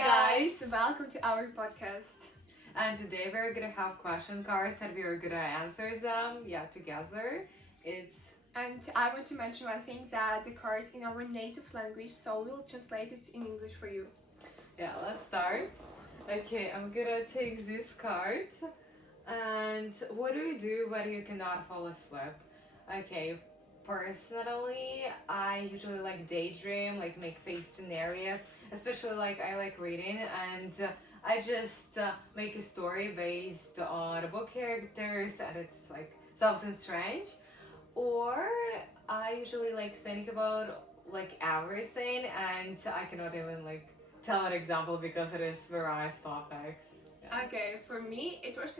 guys, welcome to our podcast. And today we're gonna have question cards and we're gonna answer them, together. It's And I want to mention one thing that the cards in our native language, so we'll translate it in English for you. let's start. Okay, I'm gonna take this card. And what do you do when you cannot fall asleep? Okay, personally, I usually like daydream, like make fake scenarios, especially like I like reading and I just make a story based on book characters and it's like something strange. Or I usually like think about like everything and I cannot even like tell an example because it is various topics. Okay, for me, it was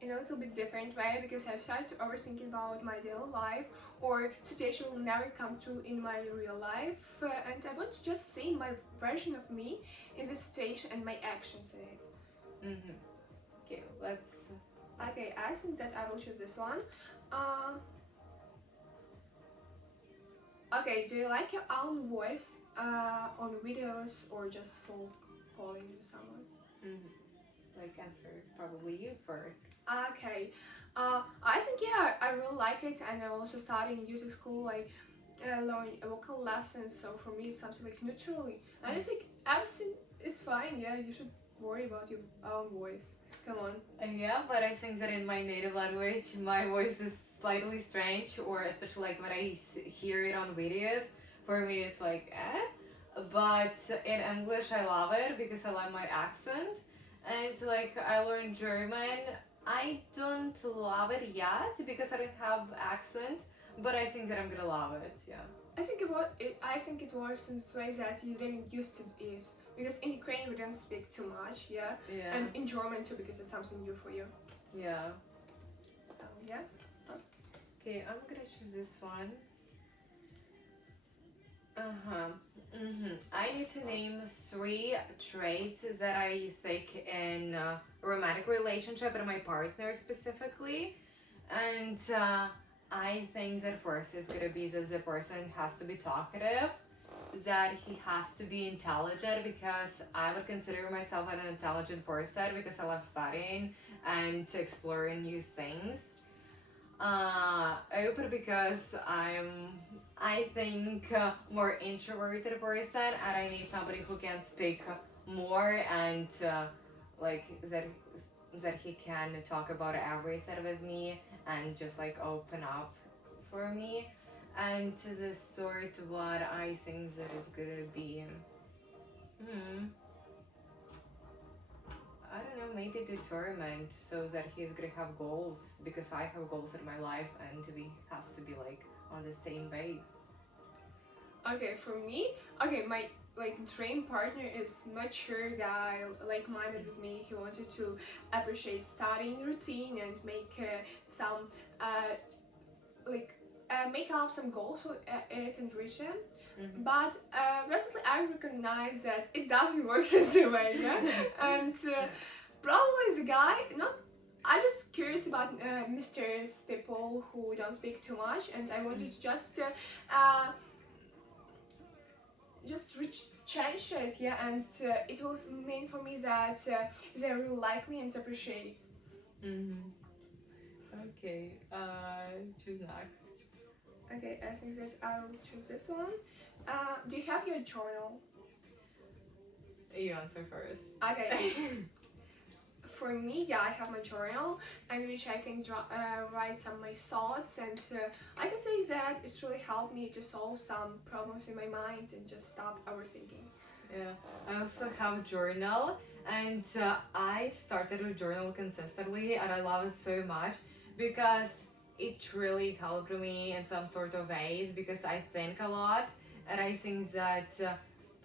in a little bit different way because I've started overthinking about my daily life or situation will never come true in my real life, and I want to just see my version of me in this situation and my actions in it. Mm-hmm. Okay, let's. Okay, I think that I will choose this one. Um, okay, do you like your own voice on videos or just full calling someone? Mm-hmm. Like answer probably you first. Okay, I think I really like it, and I also started in music school, like learn vocal lessons. So for me, it's something like naturally, and I think everything is fine. Yeah, you should worry about your own voice. Come on. Yeah, but I think that in my native language, my voice is slightly strange, or especially like when I hear it on videos. For me, it's like But in English, I love it because I love my accent. And like I learned German, I don't love it yet because I don't have accent, but I think that I'm gonna love it. Yeah. I think it works in this way that you didn't used to it because in Ukraine we don't speak too much, yeah, Yeah. and in German too because it's something new for you. Yeah. Yeah. Okay, I'm gonna choose this one. Uh-huh. I need to name 3 traits that I think in a romantic relationship and my partner specifically. And I think that first is gonna be that the person has to be talkative, that he has to be intelligent because I would consider myself an intelligent person because I love studying and to exploring new things. Open because I think more introverted person and I need somebody who can speak more and like that he can talk about everything with me and just like open up for me. And the sort what I think that is gonna be I don't know, maybe determined so that he's gonna have goals because I have goals in my life and we has to be like on the same wave. Okay, for me, my like dream partner is mature guy, like-minded with me. He wanted to appreciate studying routine and make some make up some goals for it and reach them. Mm-hmm. But recently I recognize that it doesn't work in the way, yeah? And probably the guy, not. I'm just curious about mysterious people who don't speak too much, and I wanted to just change it, yeah, and it will mean for me that they really like me and appreciate. Mm-hmm. Okay, choose next. Okay, I think that I will choose this one. Do you have your journal? You answer first. Okay. For me, yeah, I have my journal in which I can write some of my thoughts, and I can say that it's really helped me to solve some problems in my mind and just stop overthinking. Yeah, I also have journal and I started a journal consistently and I love it so much because it really helped me in some sort of ways because I think a lot and I think that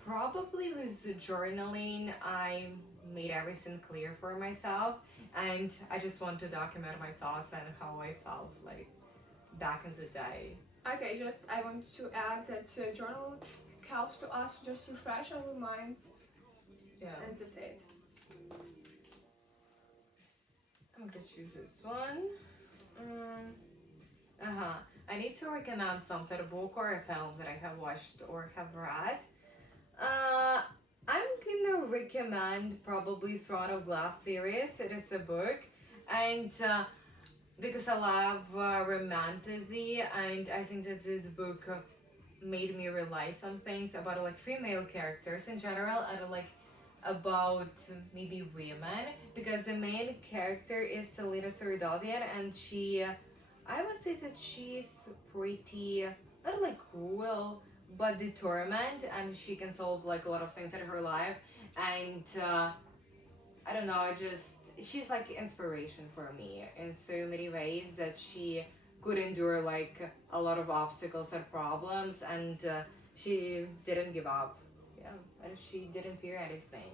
probably with journaling I made everything clear for myself and I just want to document my thoughts and how I felt like back in the day. Okay, just I want to add that journal helps to us just refresh our minds. Yeah. And that's it. I'm gonna choose this one. I need to recommend some sort of book or a film that I have watched or have read. I'm gonna recommend probably Throne of Glass series. It is a book, and because I love romantasy, and I think that this book made me realize some things about like female characters in general, and like about maybe women, because the main character is Selena Suridozian, and she, I would say that she's pretty not like cruel but determined, and she can solve like a lot of things in her life, and I don't know, I just she's like inspiration for me in so many ways, that she could endure like a lot of obstacles and problems, and she didn't give up. Yeah, and she didn't fear anything.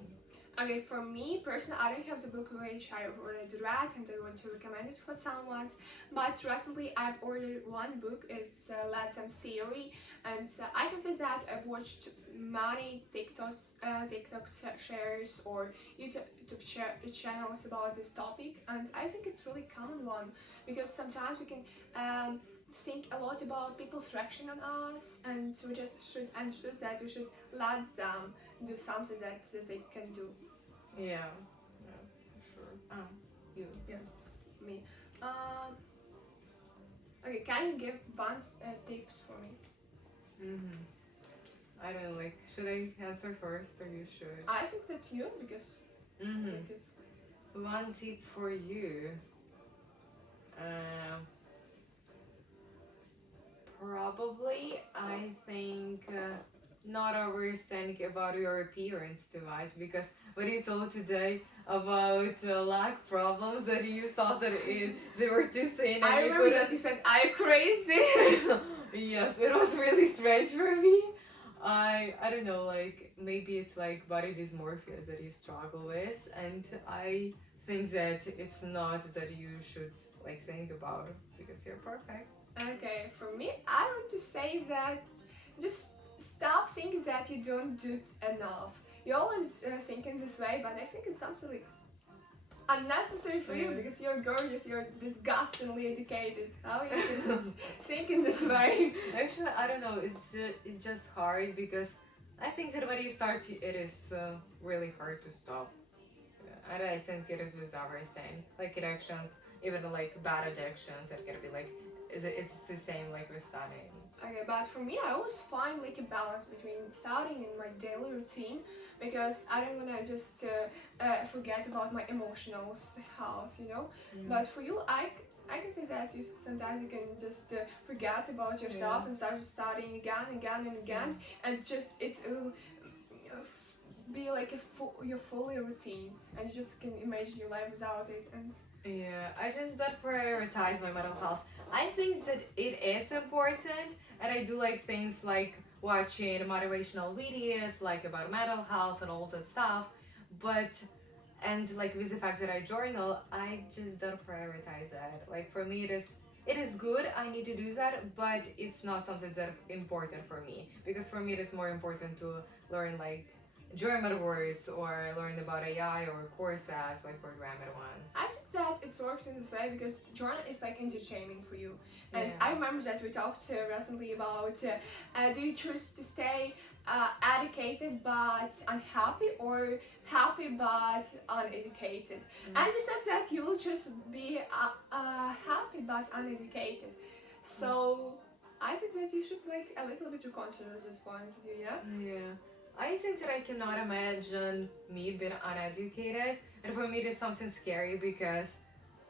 Okay, for me personally, I don't have the book which I already read and I want to recommend it for someone. But recently I've ordered one book. It's Let's Them series, and I can say that I've watched many TikTok shares or YouTube channels about this topic, and I think it's really common one, because sometimes we can think a lot about people's reaction on us, and we just should understand that we should let them do something that they can do. Yeah, yeah, for sure. You. Yeah, me. Okay, can you give one tips for me? I don't know, like, should I answer first or you should? I think that you, because because One tip for you. Probably, I think not overthink about your appearance too much, because what you told today about leg problems, that you thought that they were too thin. I and you remember couldn't- that you said I'm crazy. Yes, it was really strange for me. I don't know, like maybe it's like body dysmorphia that you struggle with, and I think that it's not that you should like think about it, because you're perfect. Okay, for me, I want to say that just stop thinking that you don't do enough. You always think in this way, but I think it's something like unnecessary for you, because you're gorgeous, you're disgustingly educated. How you can think in this way? Actually, I don't know. It's just hard, because I think that when you start, it is really hard to stop. Yeah, and I think it is with everything, like addictions, even like bad addictions. It can be like, it's the same like with studying. Okay, but for me, I always find like a balance between studying and my daily routine, because I don't wanna just forget about my emotional health, you know. But for you, I can say that you sometimes you can just forget about yourself and start studying again, again, and again, and just it will be like your fully routine, and you just can imagine your life without it. And Yeah, I just don't prioritize my mental health. I think that it is important, and I do like things like watching motivational videos like about mental health and all that stuff. But and like with the fact that I journal, I just don't prioritize that. Like for me, it is good. I need to do that, but it's not something that important for me, because for me it is more important to learn like German words or learn about AI or courses like programming ones. I think that it works in this way because journal is like entertainment for you. And Yeah. I remember that we talked recently about do you choose to stay educated but unhappy, or happy but uneducated? And we said that you will just be happy but uneducated. So I think that you should like a little bit reconsider this point of view, yeah? Yeah. I think that I cannot imagine me being uneducated, and for me it is something scary, because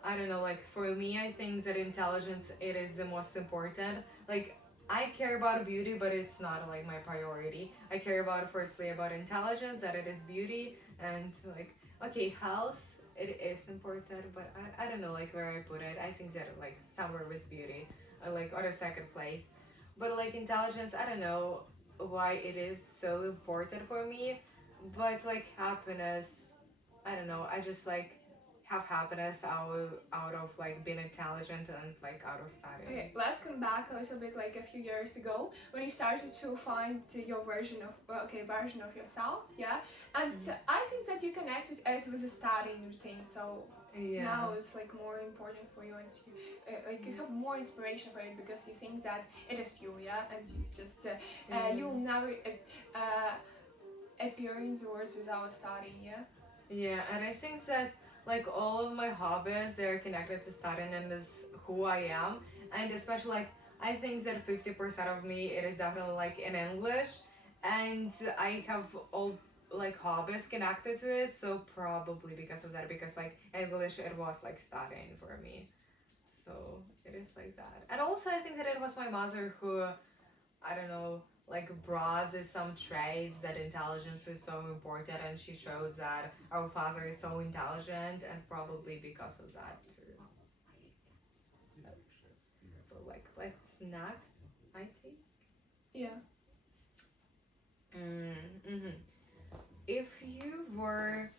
I don't know, like for me I think that intelligence, it is the most important. Like I care about beauty, but it's not like my priority. I care about firstly about intelligence, that it is beauty, and like okay, health, it is important, but I don't know like where I put it. I think that like somewhere with beauty, like on a second place. But like intelligence, I don't know why it is so important for me, but like happiness, I don't know, I just like have happiness out of like being intelligent and like out of studying. Okay, let's come back a little bit like a few years ago when you started to find your version of yourself, yeah? And I think that you connected it with the studying routine, so Yeah. now it's like more important for you, and you, like you have more inspiration for it because you think that it is you, yeah? And you just you'll never appearing the words without studying. Yeah. Yeah, and I think that like all of my hobbies they're connected to studying and is who I am. And especially like I think that 50% of me it is definitely like in English and I have all like hobbies connected to it, so probably because of that because like English it was like studying for me. So it is like that. And also I think that it was my mother who I don't know, like bras is some traits that intelligence is so important, and she shows that our father is so intelligent, and probably because of that too. That's, so like, what's next? I see. Yeah. Mm-hmm. If you were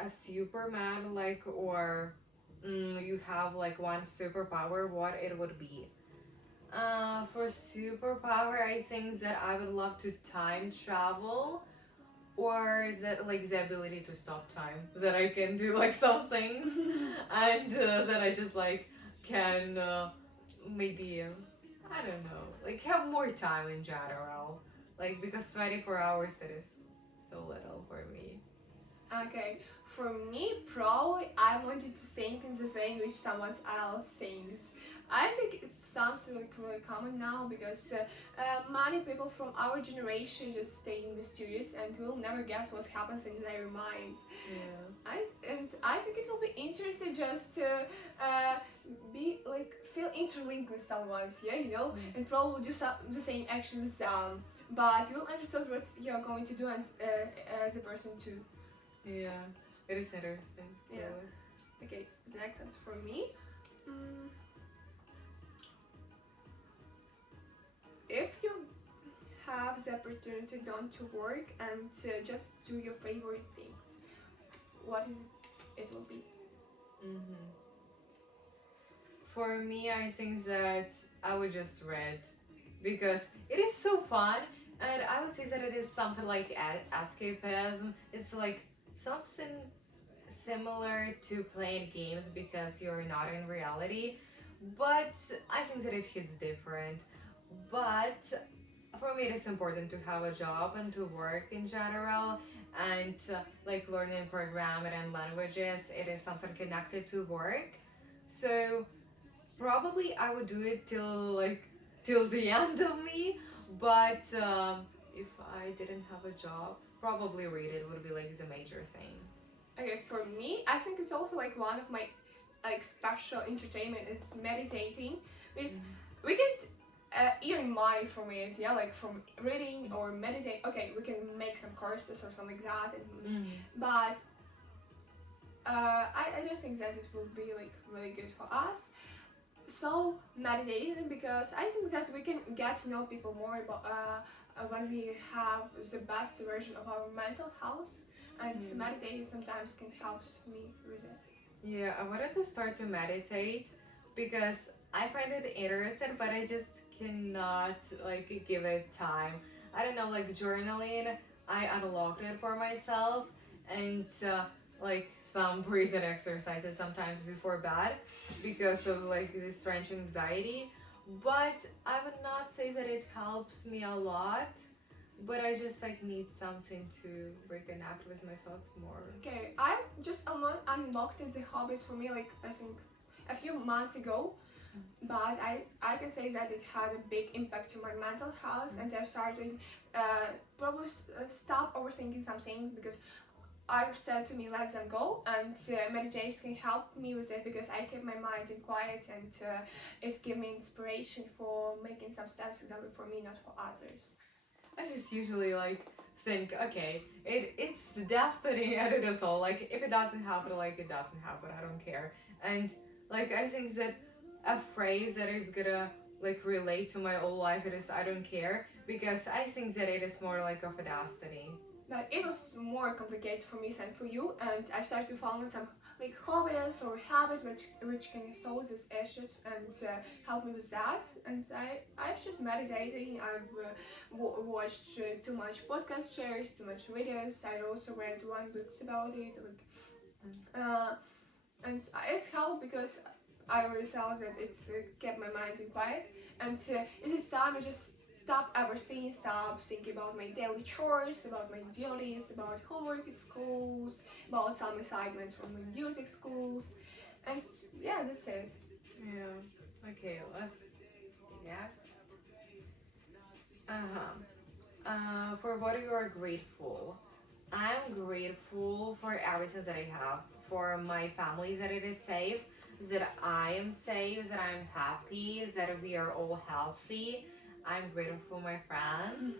a Superman, like, or you have like one superpower, what it would be? For superpower, I think that I would love to time travel, or is that like the ability to stop time? That I can do like some things, and that I just like can maybe I don't know, like have more time in general, like because 24 hours it is so little for me. Okay, for me, probably I wanted to sing in the way in which someone else sings. I think it's something like really common now because many people from our generation just stay mysterious and will never guess what happens in their minds. Yeah. I think it will be interesting just to be like feel interlinked with someone, yeah, you know, and probably do the same action with them, but you will understand what you're going to do as a person too. Yeah, it is interesting. Yeah. Okay, the next one for me. Mm, if you have the opportunity don't to work and just do your favorite things, what is it will be? Mm-hmm. For me, I think that I would just read because it is so fun, and I would say that it is something like escapism. It's like something similar to playing games because you're not in reality, but I think that it hits different. But for me, it is important to have a job and to work in general. And like learning programming and languages, it is something connected to work. So probably I would do it till the end of me. But if I didn't have a job, probably read it would be like the major thing. Okay, for me, I think it's also like one of my like special entertainment is meditating because we get earn money from it, yeah, like from reading or meditate. Okay, we can make some courses or something like that, but I don't think that it will be like really good for us. So meditating because I think that we can get to know people more about when we have the best version of our mental health, and meditating sometimes can help me with it. Yeah, I wanted to start to meditate because I find it interesting, but I just cannot like give it time. I don't know, like journaling, I unlocked it for myself, and like some breathing exercises sometimes before bed because of like this strange anxiety. But I would not say that it helps me a lot. But I just like need something to reconnect with my thoughts more. Okay, I just unlocked the hobbies for me like I think a few months ago, but I can say that it had a big impact to my mental health, and I started probably stop overthinking some things because I said to me let them go, and meditation can help me with it because I keep my mind in quiet, and it's give me inspiration for making some steps exactly for me, not for others. I just usually like think, okay, it's destiny and it is all. Like if it doesn't happen, like it doesn't happen. I don't care. And like I think that a phrase that is gonna like relate to my whole life it is I don't care because I think that it is more like of a destiny. But it was more complicated for me than for you, and I started to follow some like hobbies or habits which can solve these issues and help me with that. And I just meditating. I've watched too much podcast shares, too much videos. I also read one books about it, and it's helped because I already saw that it's kept my mind in quiet. And it is time I just stop everything, stop thinking about my daily chores, about my duties, about homework at schools, about some assignments from my music schools, and yeah, that's it. Yeah. Okay, let's yes. Uh-huh. For what you are grateful. I'm grateful for everything that I have, for my family that it is safe, that I am safe, that I'm happy, that we are all healthy. I'm grateful for my friends.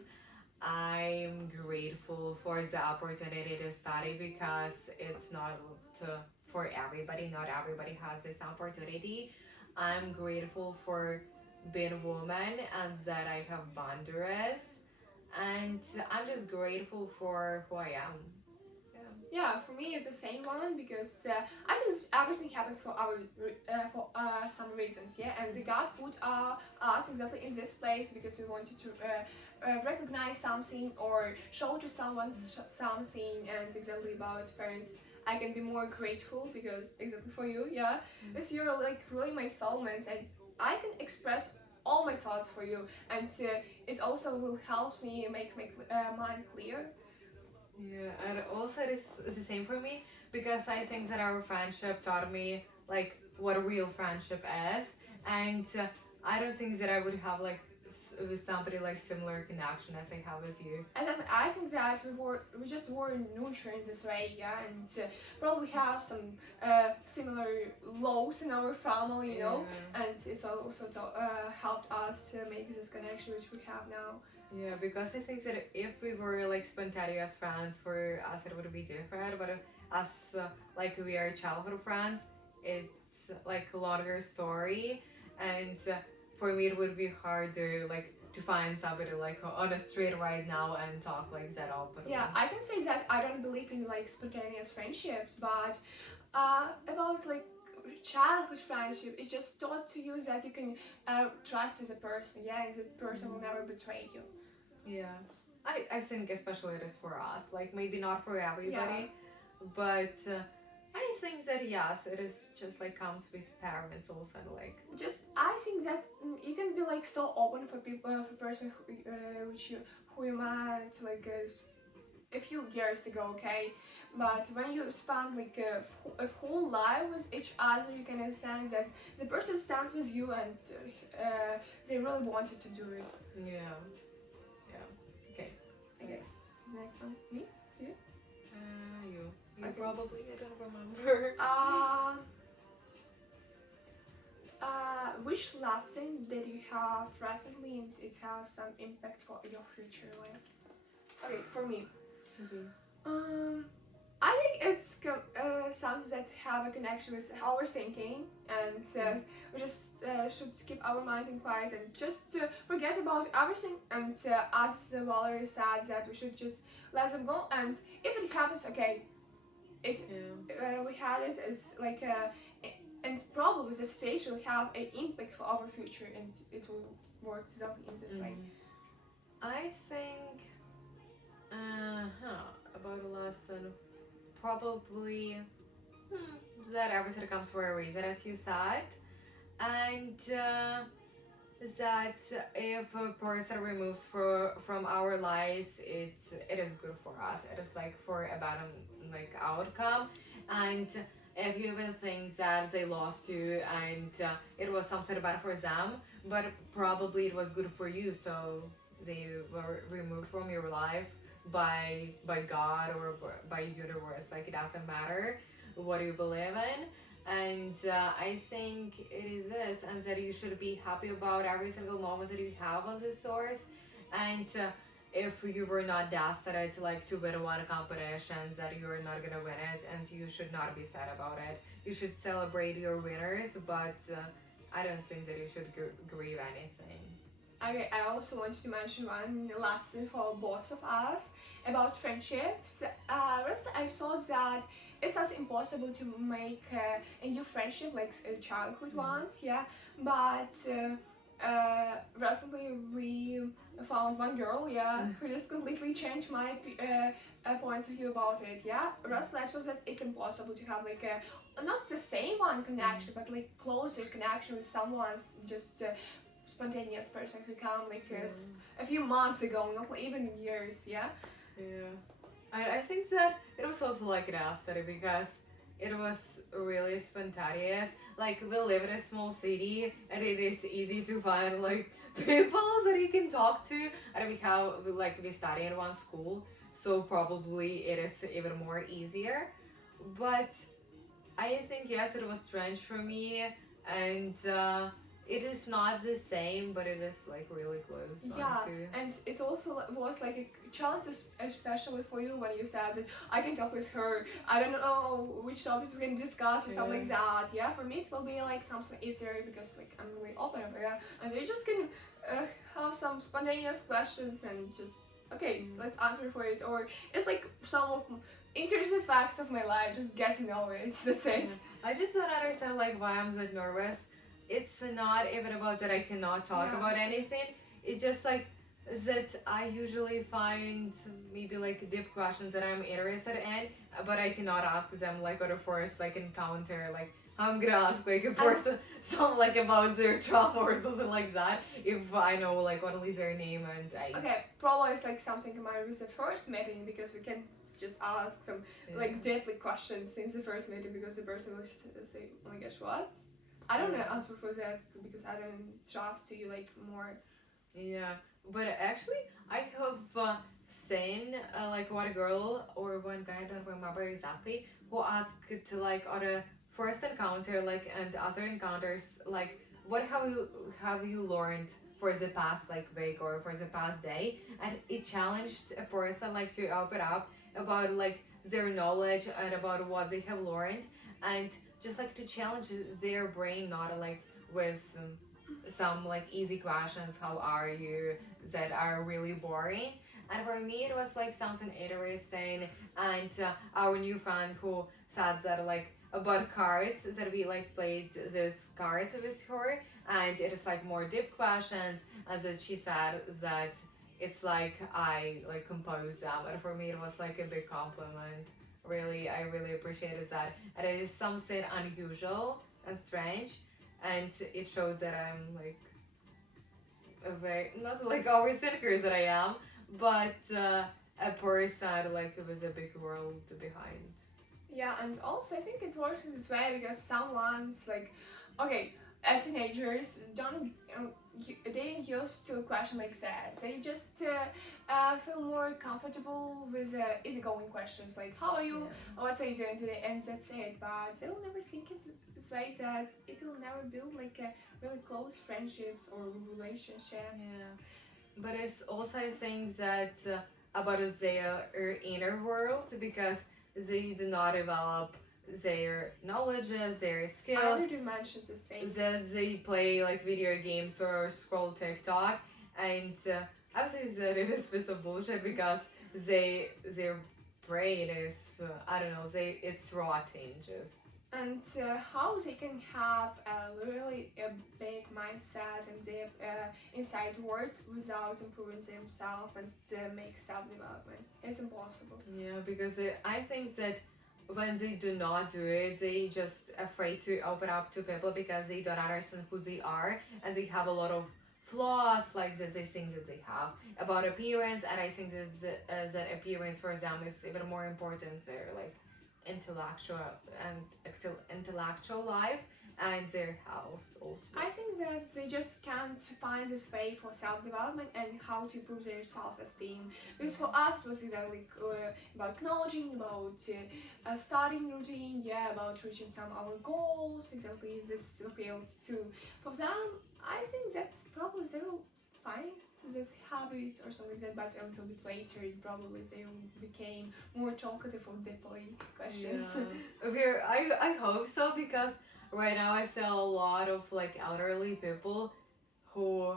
I'm grateful for the opportunity to study because it's not for everybody. Not everybody has this opportunity. I'm grateful for being a woman and that I have boundaries. And I'm just grateful for who I am. Yeah, for me it's the same one because I think everything happens for our some reasons, yeah. And the God put us exactly in this place because we wanted to recognize something or show to someone something, and exactly about parents. I can be more grateful because exactly for you, yeah. Because you're like really my soulmates, and I can express all my thoughts for you, and it also will help me make my mind clear. Yeah, and also it is the same for me because I think that our friendship taught me like what a real friendship is, and I don't think that I would have like with somebody like similar connection as I have with you. And then I think that we just were nurtured in this way, yeah, and probably have some similar lows in our family, you know, and it's also helped us to make this connection which we have now. Yeah, because I think that if we were like spontaneous friends, for us it would be different. But as like we are childhood friends, it's like a longer story, and for me it would be harder like to find somebody like on a street right now and talk like that openly. Yeah, I can say that I don't believe in like spontaneous friendships, but about like childhood friendship, it's just taught to you that you can trust as a person, yeah, and the person will never betray you. Yeah, I think especially it is for us, like maybe not for everybody, but I think that yes, it is just like comes with parents also, like just I think that you can be like so open for people, for person who you met like a few years ago, okay, but when you spend like a whole life with each other, you can understand that the person stands with you and they really wanted to do it. yeah. Okay, I guess. Next one, me? You? You. You Okay. probably, I don't remember. Which lesson did you have recently and it has some impact for your future life? Okay, for me. Okay. I think it's something that have a connection with our thinking, and we just should keep our mind in quiet and just forget about everything. And as Valerie said, that we should just let them go. And if it happens, okay, we had it as like and probably the situation will have an impact for our future, and it will work exactly in this way. I think, about a lesson, probably that everything comes for a reason, as you said, and that if a person removes from our lives, it is good for us. It is like for a better like outcome, and if you even think that they lost you and it was something bad for them, but probably it was good for you, so they were removed from your life by God or by universe. Like it doesn't matter what you believe in, and I think it is this, and that you should be happy about every single moment that you have on this source, and if you were not destined to win one competition, that you are not gonna win it, and you should not be sad about it. You should celebrate your winners, but I don't think that you should grieve anything. I also want to mention one lesson for both of us about friendships. Recently I thought that it's as impossible to make a new friendship like childhood ones, yeah, but recently we found one girl, yeah, who just completely changed my points of view about it, yeah. Recently I thought that it's impossible to have like a not the same one connection, but like closer connection with someone, just spontaneous person who came like a few months ago, not even years, yeah. Yeah. I think that it was also like an study because it was really spontaneous. Like we live in a small city and it is easy to find like people that you can talk to, and we study in one school, so probably it is even more easier. But I think yes, it was strange for me, and it is not the same, but it is like really close one Yeah, too. and it also was like a challenge, especially for you when you said that I can talk with her. I don't know which topics we can discuss or something like that. Yeah, for me it will be like something easier because like I'm really open over here, and you just can have some spontaneous questions and just okay, let's answer for it. Or it's like some of interesting facts of my life. Just get to know it. That's it. I just don't understand like why I'm so nervous. It's not even about that I cannot talk about anything. It's just like that I usually find maybe like deep questions that I'm interested in, but I cannot ask them like on a first like encounter. Like I'm gonna ask like a person something like about their trauma or something like that if I know like only their name and age. Okay, probably it's like something combined with the first meeting because we can just ask some like deeply questions since the first meeting because the person will say, oh my gosh, what? I don't know answer for that because I don't trust you like more. Yeah, but actually I have seen like one girl or one guy, I don't remember exactly, who asked to like on a first encounter like and other encounters like what have you learned for the past like week or for the past day, and it challenged a person like to open up about like their knowledge and about what they have learned, and just like to challenge their brain, not like with some like easy questions, how are you, that are really boring. And for me it was like something interesting, and our new friend who said that like about cards, that we like played these cards with her, and it is like more deep questions, and that she said that it's like I like compose them, and for me it was like a big compliment. Really, I really appreciated that, and it is something unusual and strange, and it shows that I'm like a very not like overthinker that I am, but a person like with a big world behind. Yeah, and also I think it works in this way because someone's like, okay, teenagers don't they used to question like that. They just feel more comfortable with easygoing questions like how are you, what are you doing today, and that's it. But they will never think it's this way that it will never build like a really close friendships or relationships. Yeah, but it's also I think that about their inner world because they do not develop their knowledges, their I skills, already mentioned the same. that they play like video games or scroll TikTok, and I would say that it is piece of bullshit because their brain is I don't know, it's rotting just. And how they can have a big mindset and deep inside work without improving themselves and make self-development. It's impossible. Yeah, because I think that when they do not do it, they just afraid to open up to people because they don't understand who they are, and they have a lot of flaws like that they think that they have about appearance, and I think that appearance for them is even more important. Their like intellectual life and their health also. I think that they just can't find this way for self-development and how to improve their self-esteem. Because for us, it was exactly about acknowledging, about starting routine, yeah, about reaching some our goals, exactly this fields too. For them, I think that's probably they will find this habit or something like that, but a little bit later, probably they became more talkative or deeply questions. Yeah. I hope so because right now I see a lot of like elderly people who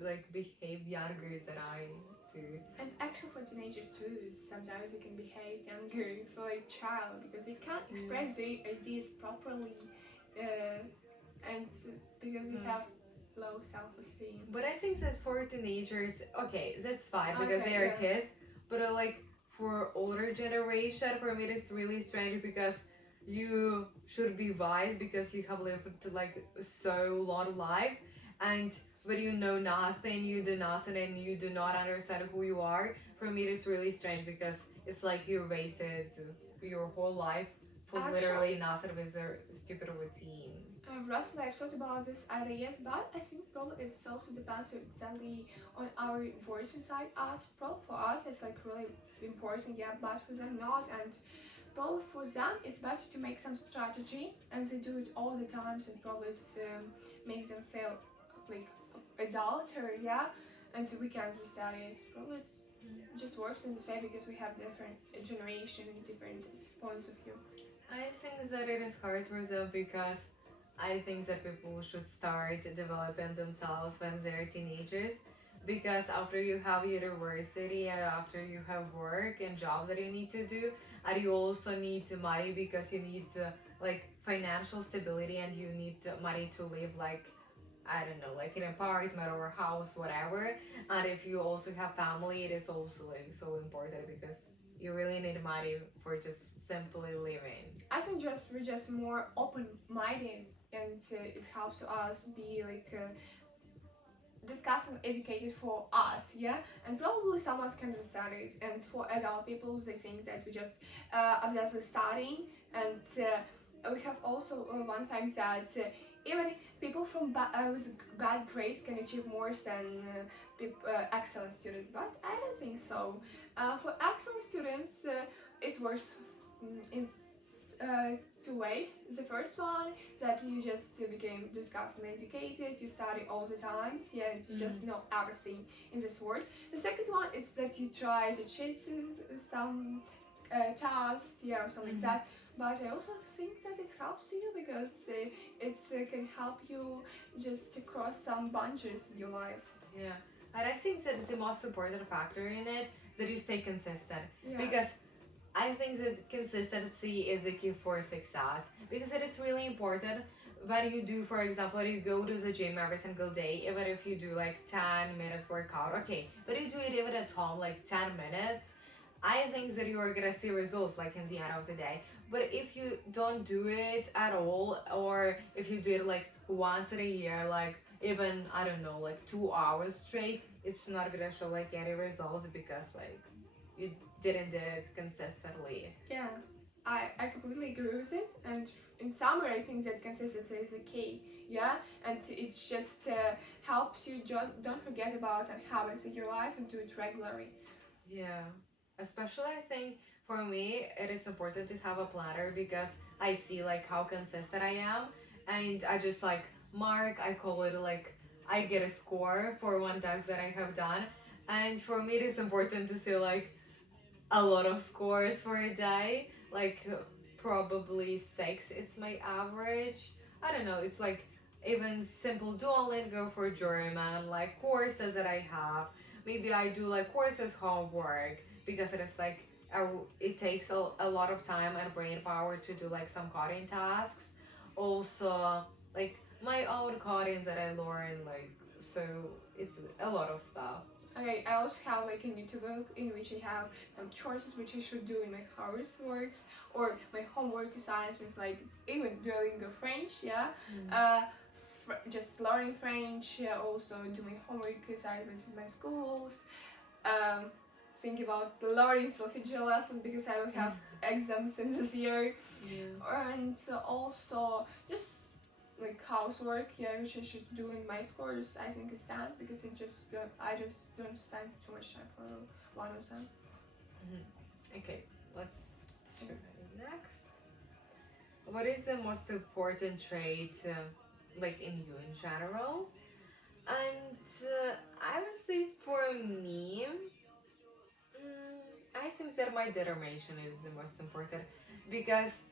like behave younger than I do. And actually for teenagers too, sometimes they can behave younger for like child because they can't express their ideas properly, and because they have low self-esteem. But I think that for teenagers, okay, that's fine because Okay, they are yeah. kids. But like for older generation, for me it's really strange because you should be wise because you have lived like so long life, and but you know nothing, you do nothing, and you do not understand who you are. For me, it is really strange because it's like you wasted your whole life for literally Actually, nothing with a stupid routine. Russ and I've thought about this ideas, but I think probably it also depends exactly on our voice inside us. Probably for us it's like really important, yeah, but for them not. And probably for them it's better to make some strategy, and they do it all the times, and probably makes them feel like adult, or yeah, and we can't do studies. Probably it just works in this way because we have different generation and different points of view. I think that it is hard for them because I think that people should start developing themselves when they're teenagers. Because after you have university and after you have work and jobs that you need to do, and you also need money because you need like financial stability and you need money to live like I don't know, like an apartment or a house, whatever. And if you also have family, it is also like so important because you really need money for just simply living. I think we're just more open-minded, and it helps us be like discussed and educated for us, yeah. And probably some of us can understand it. And for adult people, they think that we just obsessed with studying. And we have also one fact that even people from with bad grades can achieve more than excellent students. But I don't think so. For excellent students, it works in two ways. The first one that you just became discussed and educated, you study all the time, yeah, and you just know everything in this world. The second one is that you try to cheat some tasks, yeah, or something like that. But I also think that it helps to you because it can help you just to cross some boundaries in your life. Yeah, and I think that the most important factor in it is that you stay consistent. Yeah. Because I think that consistency is a key for success. Because it is really important when you do, for example, you go to the gym every single day, even if you do like 10-minute workout, okay, but you do it even at home, like 10 minutes. I think that you are gonna see results like in the end of the day. But if you don't do it at all, or if you do it like once in a year, like even I don't know, like 2 hours straight, it's not gonna show like any results because like you didn't do it consistently. Yeah, I completely agree with it. And in summary, I think that consistency is the key. Yeah, and it just helps you don't forget about some habits in your life and do it regularly. Yeah, especially I think for me it is important to have a planner because I see like how consistent I am, and I just like mark. I call it like I get a score for one task that I have done, and for me it is important to see like a lot of scores for a day, like probably 6. It's my average. I don't know. It's like even simple Duolingo for German, like courses that I have. Maybe I do like courses homework because it is like it takes a lot of time and brain power to do like some coding tasks. Also, like my own codings that I learn, like so it's a lot of stuff. Okay, I also have like a YouTube book in which I have some choices which I should do in my housework or my homework assignments, like even Duolingo French, yeah. Just learning French, also do my homework assignments in my schools. Think about learning solfeggio lessons because I will have exams in this year, and also just like housework, yeah, which I should do in my scores. I think it stands because I just don't spend too much time for one of them. Okay, let's show next. What is the most important trait, like in you in general? And I would say for me, I think that my determination is the most important because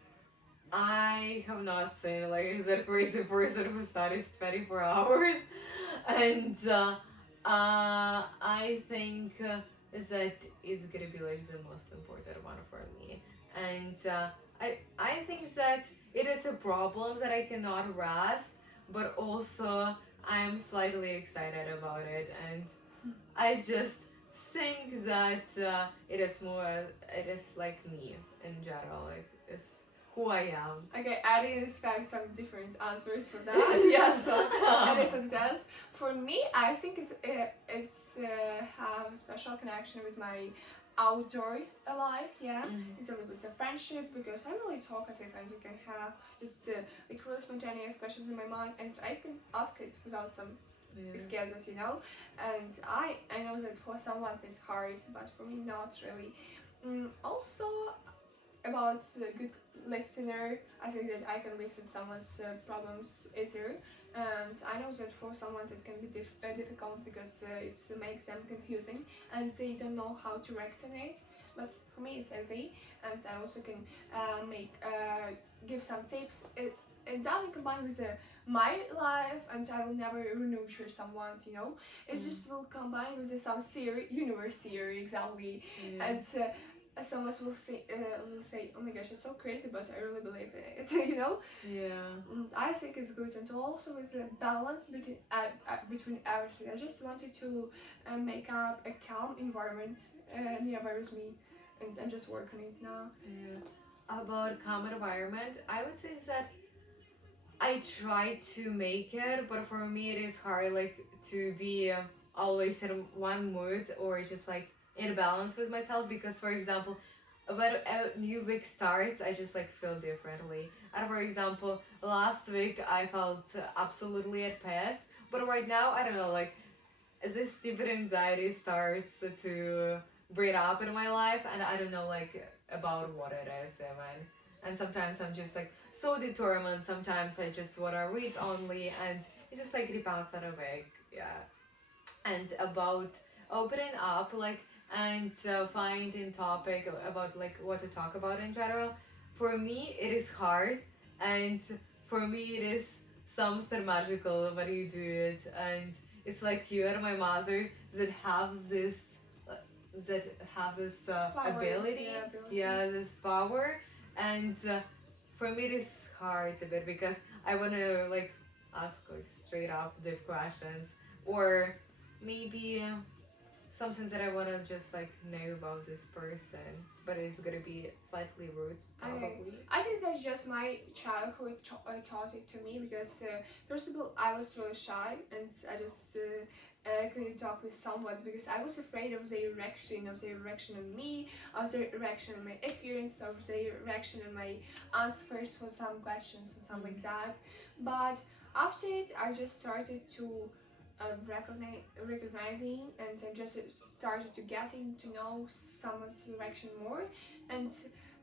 I have not seen like that crazy person who studies 24 hours, and I think that it's gonna be like the most important one for me. And I think that it is a problem that I cannot rest, but also I am slightly excited about it, and I just think that it is like me in general. Like it's who I am. Okay, I didn't expect some different answers for that. Yeah, so it is what it does. For me, I think it's have a special connection with my outdoor life. Yeah, it's a little bit of friendship because I'm really talkative and you can have just like really spontaneous questions in my mind and I can ask it without some excuses, you know. And I know that for someone it's hard, but for me not really. Also about a good listener, I think that I can listen someone's problems easier. And I know that for someone it can be difficult because it makes them confusing and they don't know how to react on it. But for me it's easy, and I also can give some tips. It doesn't combine with my life, and I will never nurture someone's. You know, it just will combine with some theory, universe theory, exactly, and. Someone will say, oh my gosh, it's so crazy, but I really believe in it, you know? Yeah. I think it's good, and also it's a balance between everything. I just wanted to make up a calm environment nearby with me, and I'm just working on it now. Yeah. About calm environment, I would say is that I try to make it, but for me it is hard, like, to be always in one mood or just like in balance with myself, because for example when a new week starts I just like feel differently. And for example last week I felt absolutely at peace, but right now I don't know, like this stupid anxiety starts to breed up in my life and I don't know like about what it is even. And sometimes I'm just like so determined, sometimes I just wanna read only, and it just like depends on a week. Yeah. And about opening up, like, and finding topic about like what to talk about in general, for me it is hard, and for me it is something magical when you do it. And it's like you and my mother that have this ability, Yeah, ability. yeah, this power. And for me it is hard a bit because I want to like ask like straight up deep questions, or maybe something that I want to just like know about this person, but it's gonna be slightly rude probably. I think that's just my childhood taught it to me because first of all I was really shy and I just couldn't talk with someone because I was afraid of their reaction on me, of their reaction on my appearance, of their reaction on my answers for some questions and something like that. But after it I just started to recognizing, and I just started to getting to know someone's reaction more, and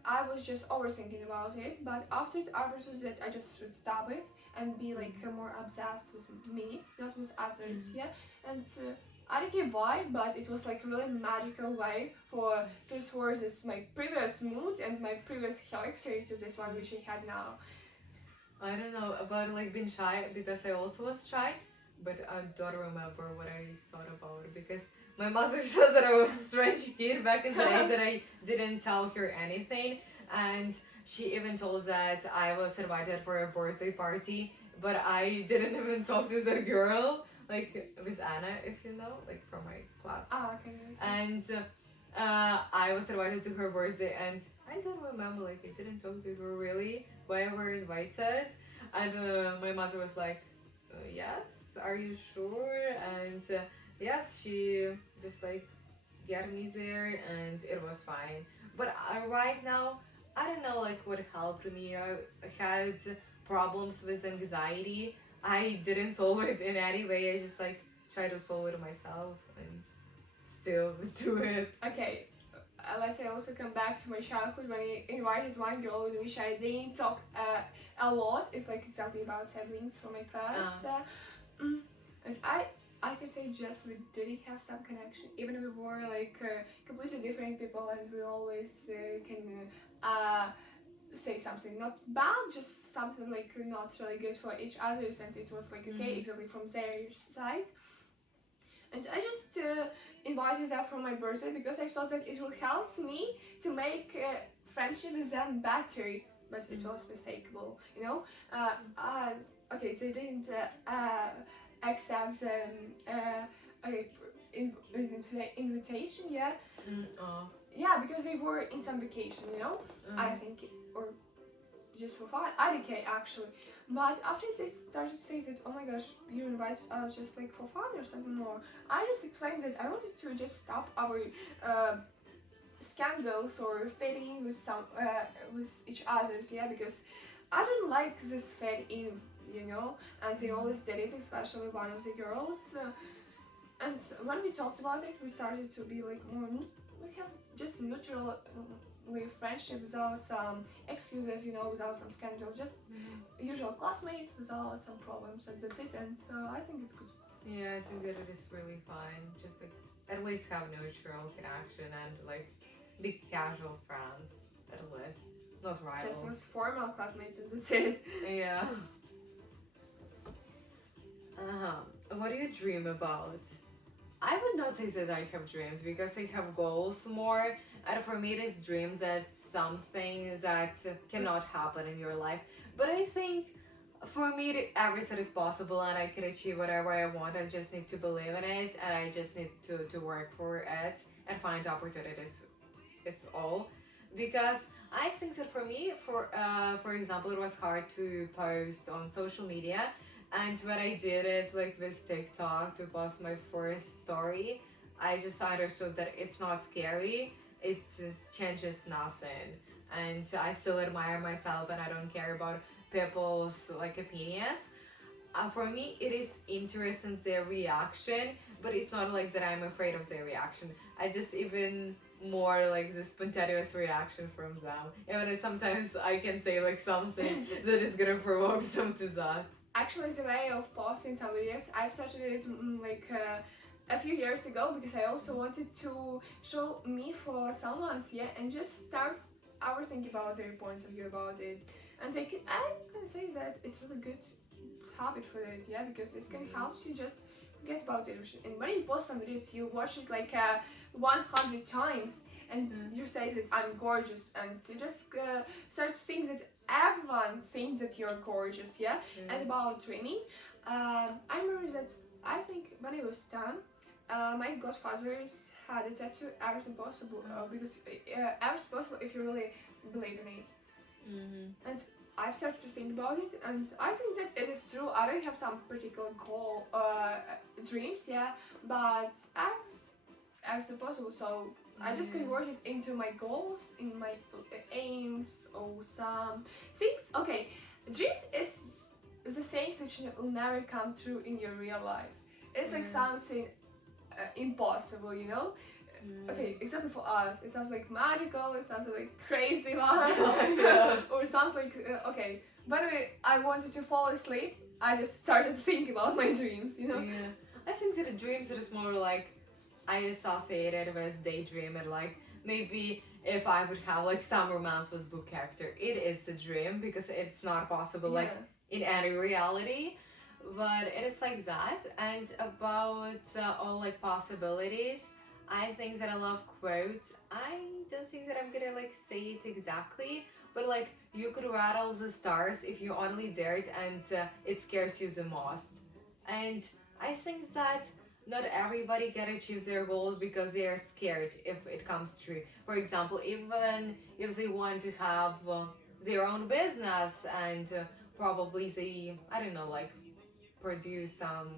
I was just overthinking about it. But after it, I understood that I just should stop it and be like more obsessed with me, not with others. Yeah, and I don't get why, but it was like a really magical way for transfer this my previous mood and my previous character to this one which I had now. I don't know about like being shy because I also was shy, but I don't remember what I thought about it because my mother says that I was a strange kid back in the days that I didn't tell her anything, and she even told that I was invited for a birthday party, but I didn't even talk to that girl, like with Anna, if you know, like from my class. Ah, okay. And I was invited to her birthday, and I don't remember, like I didn't talk to her really, but I were invited, and my mother was like, yes, are you sure? And yes, she just like got me there and it was fine. But right now I don't know like what helped me. I had problems with anxiety. I didn't solve it in any way. I just like try to solve it myself and still do it. Okay, let's say also come back to my childhood when I invited one girl with which I didn't talk a lot. It's like exactly about siblings from my class. And I can say just we didn't have some connection, even if we were like completely different people, and we always can say something not bad, just something like not really good for each other's, and it was like okay, exactly from their side. And I just invited her for my birthday because I thought that it will help me to make friendship with them better. But it was mistakable, you know. Okay, they didn't accept okay, invitation yet. Yeah, because they were in some vacation, you know. I think, or just for fun, IDK actually. But after they started saying that, oh my gosh, you invite us just like for fun or something more, I just explained that I wanted to just stop our scandals or fitting with with each others, yeah, because I don't like this fade in, you know, and they always did it, especially one of the girls. And when we talked about it, we started to be like more, we have just neutral friendship without some excuses, you know, without some scandal, just usual classmates without some problems, and that's it. And I think it's good. Yeah, I think that it is really fine. Just like at least have neutral connection and like be casual friends at least, not Just rivals. with formal classmates, and that's it. Yeah. What do you dream about? I would not say that I have dreams because I have goals more. And for me, it is dreams that something that cannot happen in your life. But I think for me, everything is possible and I can achieve whatever I want. I just need to believe in it and I just need to work for it and find opportunities. It's all. Because I think that for me, for example, it was hard to post on social media. And when I did it, like with TikTok, to post my first story, I just understood that it's not scary. It changes nothing, and I still admire myself, and I don't care about people's like opinions. For me, it is interesting their reaction, but it's not like that I'm afraid of their reaction. I just even more like the spontaneous reaction from them. Even if sometimes I can say like something that is gonna provoke them to that. Actually, the way of posting some videos, I started it a few years ago because I also wanted to show me for someone, yeah, and just start our thinking about their points of view about it. And I can say that it's really good habit for it, yeah, because it can help you just forget about it. And when you post some videos, you watch it like 100 times, and you say that I'm gorgeous, and you just start to think that everyone thinks that you're gorgeous, yeah. And about dreaming, I remember that I think when I was 10, my godfathers had a tattoo everything possible because everything possible if you really believe in it. And I started to think about it, and I think that it is true. I don't have some particular goal, dreams, yeah, but everything possible. So I just convert it into my goals, in my aims, or some things. Okay, dreams is the things which will never come true in your real life. It's like something impossible, you know. Okay, except for us, it sounds like magical, it sounds like crazy one, or something like, okay. By the way, I wanted to fall asleep, I just started thinking about my dreams, you know? Yeah. I think that the dreams it is more like I associate it with daydreaming, like maybe if I would have like some romance with book character, it is a dream because it's not possible like in any reality. But it is like that. And about all like possibilities, I think that I love quotes. I don't think that I'm gonna like say it exactly, but like you could rattle the stars if you only dared, and it scares you the most. And I think that not everybody can achieve their goals because they are scared if it comes true. For example, even if they want to have their own business and probably they, I don't know, like produce some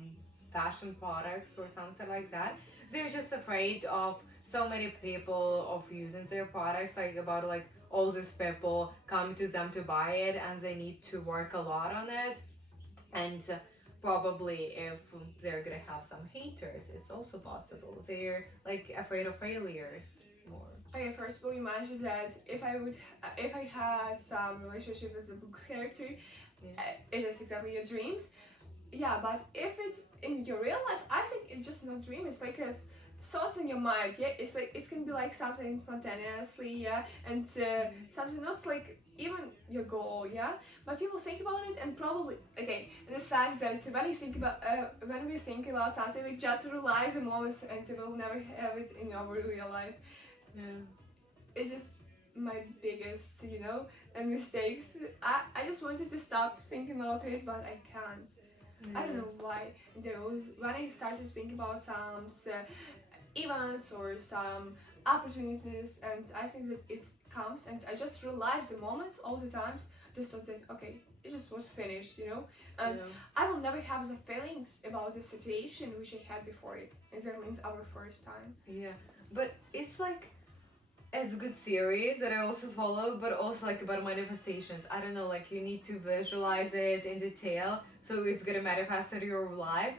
fashion products or something like that, they're just afraid of so many people of using their products, like about like all these people come to them to buy it and they need to work a lot on it. And probably if they're gonna have some haters, it's also possible they're like afraid of failures more. Okay, first of all, you mentioned that if I had some relationship with a book character, it is exactly your dreams. Yeah, but if it's in your real life, I think it's just not dream. It's like a thoughts in your mind. Yeah, it's like it can be like something spontaneously. Yeah, and something not like even your goal. Yeah, but you will think about it and probably okay. The fact that when we think about something, we just realize the moments and we will never have it in our real life. Yeah. It's just my biggest, you know, and mistakes. I just wanted to stop thinking about it, but I can't. I don't know why. When I started to think about some events or some opportunities, and I think that it comes, and I just realize the moments all the times. just thought that okay, it just was finished, you know. And Yeah. I will never have the feelings about the situation which I had before it. And that means our first time. Yeah, but it's like it's a good series that I also follow, but also like about manifestations. I don't know, like you need to visualize it in detail, so it's gonna manifest in your life,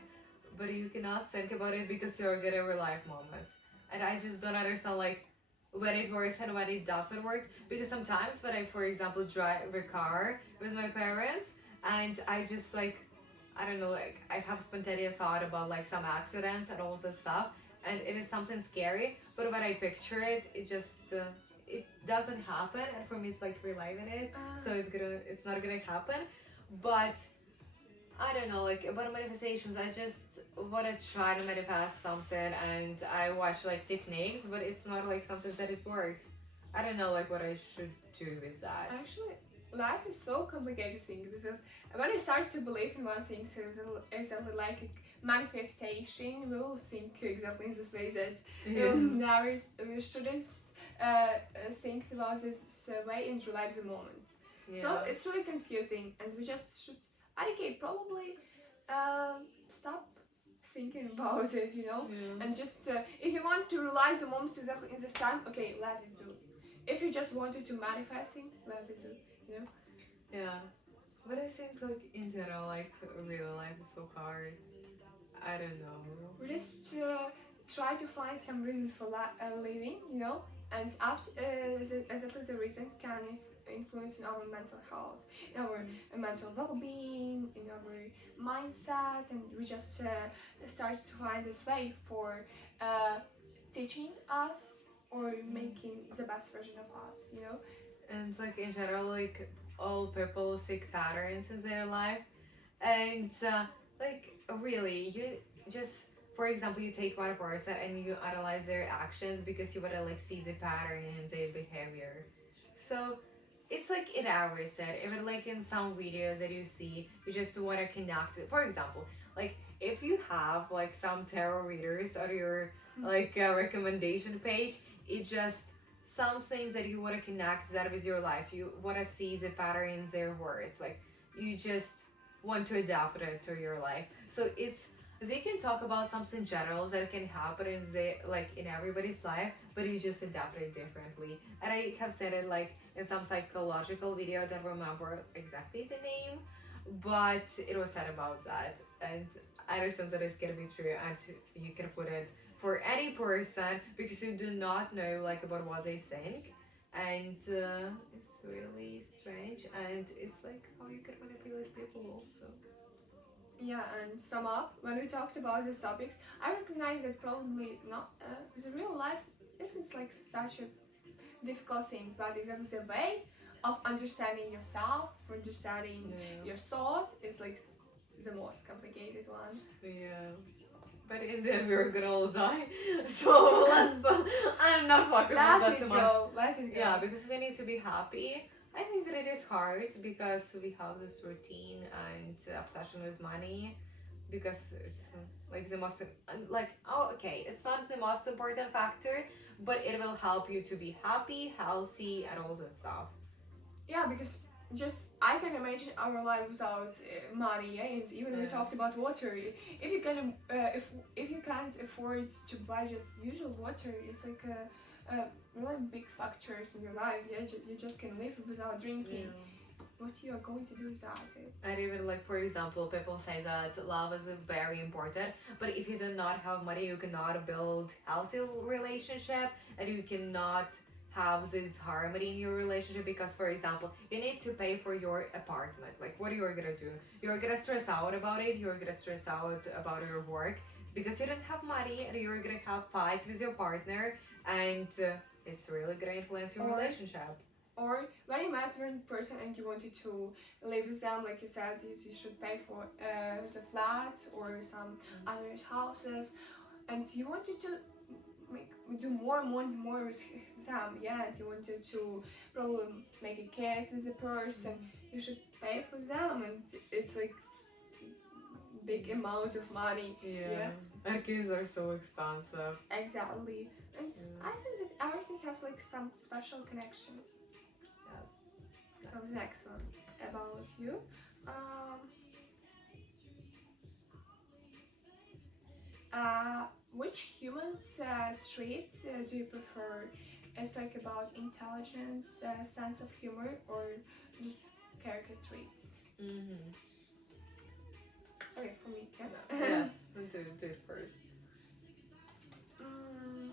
but you cannot think about it because you're gonna relive moments. And I just don't understand like when it works and when it doesn't work. Because sometimes when I, for example, drive a car with my parents, and I just like I don't know, like I have spontaneous thought about like some accidents and all that stuff, and it is something scary. But when I picture it, it just it doesn't happen, and for me, it's like reliving it. So it's not gonna happen. But I don't know, like about manifestations, I just wanna try to manifest something, and I watch like techniques, but it's not like something that it works. I don't know, like what I should do with that. Actually, life is so complicated thing because when I start to believe in one thing, so it's exactly like a manifestation, we will think exactly in this way that we shouldn't think about this way and relive the moments. So it's really confusing, and we just should, okay, probably stop thinking about it, you know, and just if you want to realize the moments exactly in this time, okay, let it do. If you just wanted to manifesting, let it do, you know. Yeah, but I think like in general, like real life is so hard. I don't know. We just try to find some reason for living, you know, and after exactly the reason can influence in our mental health, in our mental well-being, in our mindset, and we just start to find this way for teaching us or making the best version of us, you know. And it's like in general, like all people seek patterns in their life, and like really, you just for example, you take one person and you analyze their actions because you wanna like see the pattern in their behavior. So it's like in our set, even like in some videos that you see, you just wanna connect it. For example, like if you have like some tarot readers on your like recommendation page, it just some things that you want to connect that with your life. You want to see the pattern in their words. Like you just want to adapt it to your life. So it's they can talk about something general that can happen in the like in everybody's life, but you just adapt it differently. And I have said it like in some psychological video. I don't remember exactly the name, but it was said about that, and I understand that it can be true, and you can put it for any person because you do not know like about what they think, and it's really strange, and it's like how you can manipulate people also. Yeah, and sum up, when we talked about these topics, I recognize that probably not the real life isn't like such a difficult thing, but it's a way of understanding yourself, for understanding your thoughts. It's like the most complicated one. Yeah. But in the end, we're gonna all die. So let's. I'm not focusing on that too much. Let it go. Yeah, because we need to be happy. I think that it is hard because we have this routine and obsession with money. Because it's like the most like oh okay, it's not the most important factor, but it will help you to be happy, healthy, and all that stuff. Yeah, because just I can imagine our life without money, and even we talked about water. If you can, if you can't afford to buy just usual water, it's like a really big factors in your life. Yeah, you just can live without drinking. What you are going to do without it? And even like for example, people say that love is very important, but if you do not have money, you cannot build healthy relationship, and you cannot have this harmony in your relationship because for example you need to pay for your apartment. Like what are you gonna do? You're gonna stress out about it, you're gonna stress out about your work because you don't have money, and you're gonna have fights with your partner, and it's really gonna influence your relationship. Or when you met one person and you wanted to live with them, like you said, you should pay for the flat or some other houses, and you wanted to do more with them, yeah, and you wanted to probably make a case with the person, you should pay for them, and it's like big amount of money. Yeah. And kids are so expensive. Exactly. And I think that everything has like some special connections. Yes. So the next one about you. Um, which humans traits do you prefer? It's like about intelligence, sense of humor, or just character traits. Mm-hmm. Okay, for me, yeah. Yes, do it first. Mm,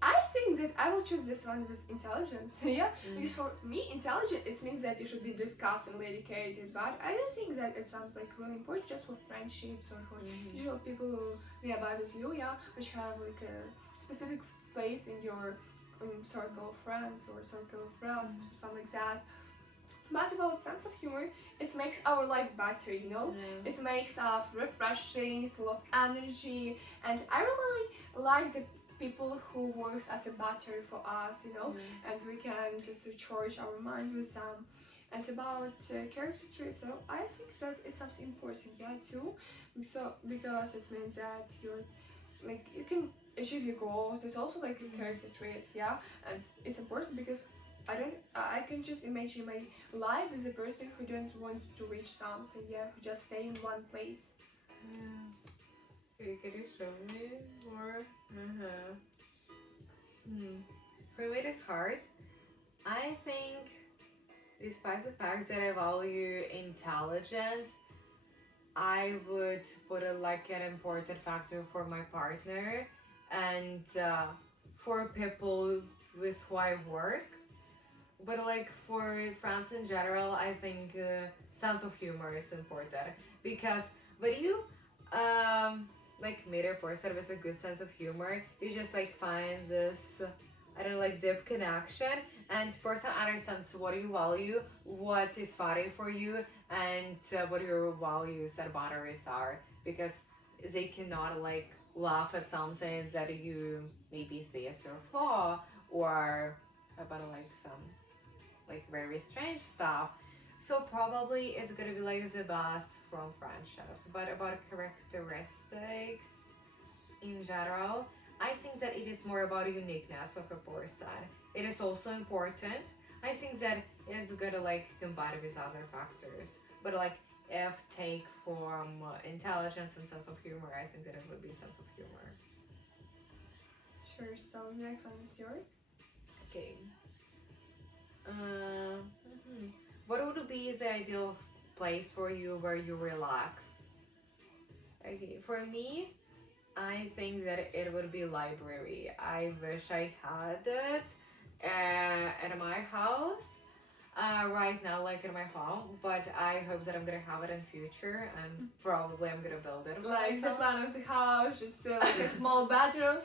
I think that I will choose this one with intelligence. Yeah, because for me, intelligent it means that you should be discussingly educated. But I don't think that it sounds like really important just for friendships or for usual people who nearby with you. Yeah, which have like a specific place in your circle of friends or circle of relatives or something like that. But about sense of humor, it makes our life better, you know? Yeah. It makes us refreshing, full of energy, and I really like the people who works as a battery for us, you know? And we can just recharge our mind with them. And about character traits, so I think that it's something important, yeah, too. So because it means that you're like you can achieve your goals. There's also like character traits, yeah, and it's important because I can just imagine my life as a person who don't want to reach something, yeah, who just stay in one place. Yeah. Okay, can you show me more? Uh-huh. For me, it is hard. I think, despite the fact that I value intelligence, I would put it like an important factor for my partner and for people with who I work. But like for friends in general, I think sense of humor is important because when you like meet a person with a good sense of humor, you just like find this I don't know like deep connection, and person understands what you value, what is funny for you, and what your values and boundaries are because they cannot like laugh at something that you maybe see as your flaw or about like some like very strange stuff. So probably it's gonna be like the best from friendships. But about characteristics in general, I think that it is more about uniqueness of a person. It is also important. I think that it's gonna like combine with other factors. But like if take from intelligence and sense of humor, I think that it would be sense of humor. Sure. So the next one is yours. Okay. What would be the ideal place for you where you relax? Okay, for me, I think that it would be library. I wish I had it at my house. Right now, like in my home, but I hope that I'm gonna have it in future, and probably I'm gonna build it. Like the plan of the house, just like a small bedroom,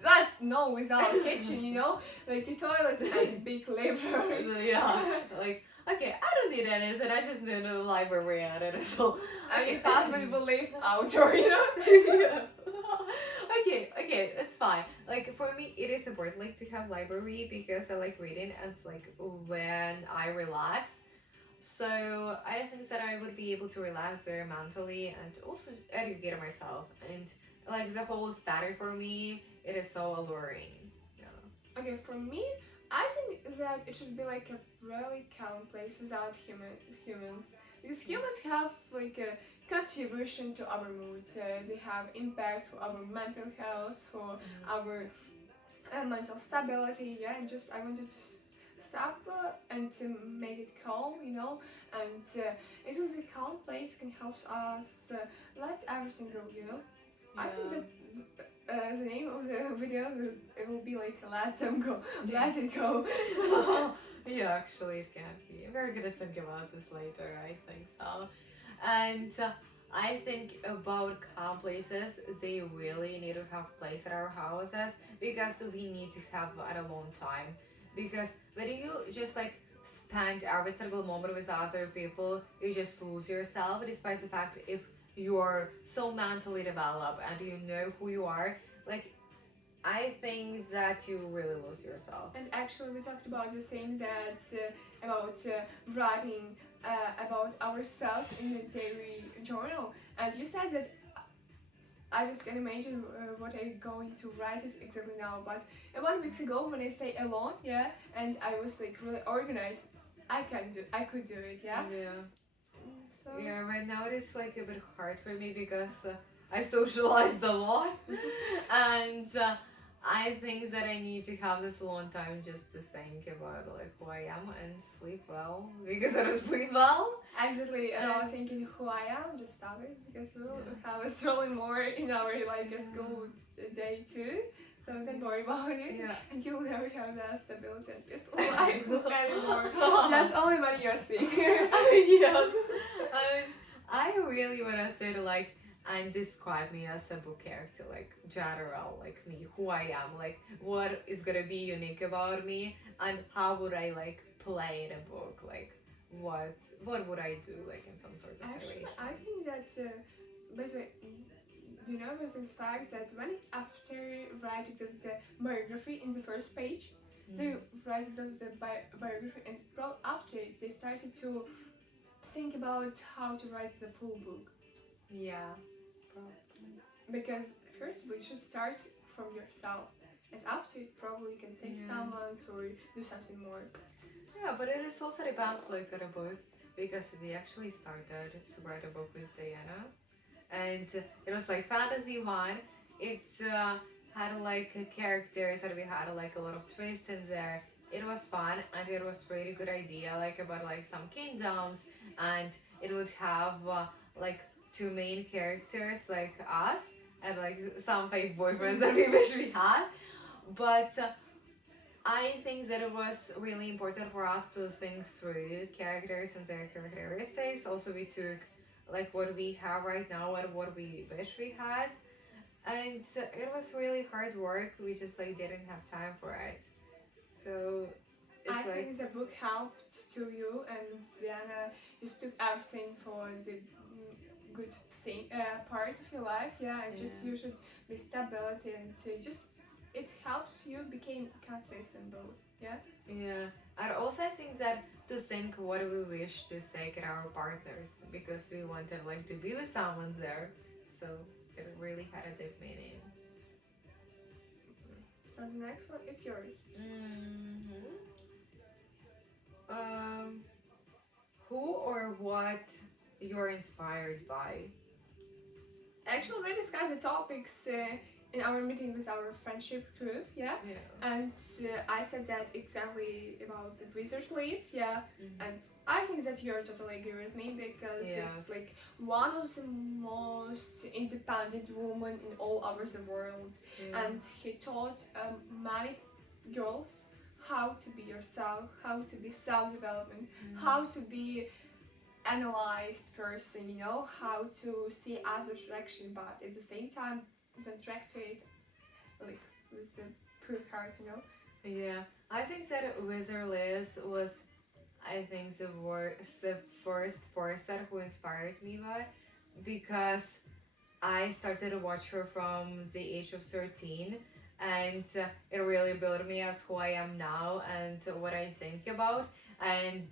that's no without a kitchen, you know, like a toilet and a big library. Yeah, like okay, I don't need anything. I just need a library at it. So And your husband will live outdoor, you know. yeah. Okay, that's fine. Like for me, it is important like to have library because I like reading, and it's like when I relax. So I think that I would be able to relax there mentally and also educate myself. And like the whole study for me, it is so alluring. Yeah. Okay, for me, I think that it should be like a really calm place without humans. Because humans have like a contribution to our mood. They have impact for our mental health, for our mental stability. Yeah, and just I wanted to stop and to make it calm, you know. And it is a calm place can help us let everything go, you know. I think that the name of the video it will be like let them go, let it go. Yeah, actually, it can be. We're gonna think about this later, I think so. And I think about calm places, they really need to have place at our houses because we need to have at a long time. Because when you just like spend every single moment with other people, you just lose yourself, despite the fact if you're so mentally developed and you know who you are, like I think that you really lose yourself. And actually, we talked about the thing that about writing about ourselves in a daily journal, and you said that I just can imagine what I'm going to write it exactly now. But 1 week ago, when I stay alone, yeah, and I was like really organized, I could do it, yeah. Yeah. So Yeah, right now it is like a bit hard for me because I socialized a lot, and I think that I need to have this alone time just to think about like who I am and sleep well because I don't sleep well. exactly, and I was And- thinking who I am. Just stop it because we'll have a strolling more in our like a school day too. So don't worry about it. Yeah. And you'll never have that stability and peaceful life anymore. That's only when you're sick. Yes. And I really wanna say to like and describe me as a book character, like general, like me, who I am, like what is gonna be unique about me, and how would I like play in a book, like what would I do like in some sort of Actually, situation. I think that. By the way, do you know about this fact that when after writing the biography in the first page, they write the biography, and after it, they started to think about how to write the full book. Yeah, probably. Because first we should start from yourself, and after it probably you can take Yeah. someone or do something more. Yeah, but it is also depends like on a book because we actually started to write a book with Diana, and it was like fantasy one. It had like characters that we had like a lot of twists in there. It was fun and it was really good idea like about like some kingdoms, and it would have like two main characters like us and like some fake boyfriends that we wish we had, but. I think that it was really important for us to think through characters and their characteristics. Also, we took like what we have right now and what we wish we had, and it was really hard work. We just like didn't have time for it. So it's I like think the book helped to you, and Diana just took everything for the good thing, part of your life, yeah, and just Yeah. you should be stability and just it helps you become consistent both, yeah. yeah. And also I think that to think what we wish to say to our partners because we wanted like to be with someone there. So it really had a deep meaning. So the next one is yours. Mm-hmm. Who or what you're inspired by? Actually, we discussed the topics in our meeting with our friendship group, yeah. Yeah. And I said that exactly about the wizard list, yeah. Mhm. And I think that you're totally agree with me because Yes. it's like one of the most independent women in all over the world, Yeah. and he taught many girls how to be yourself, how to be self-development, how to be analyzed person, you know, how to see other direction, but at the same time don't react to it like with the pure heart, you know. Yeah, I think that Wizard Liz was, I think, the first person who inspired me by, because I started to watch her from the age of 13, and it really built me as who I am now and what I think about. And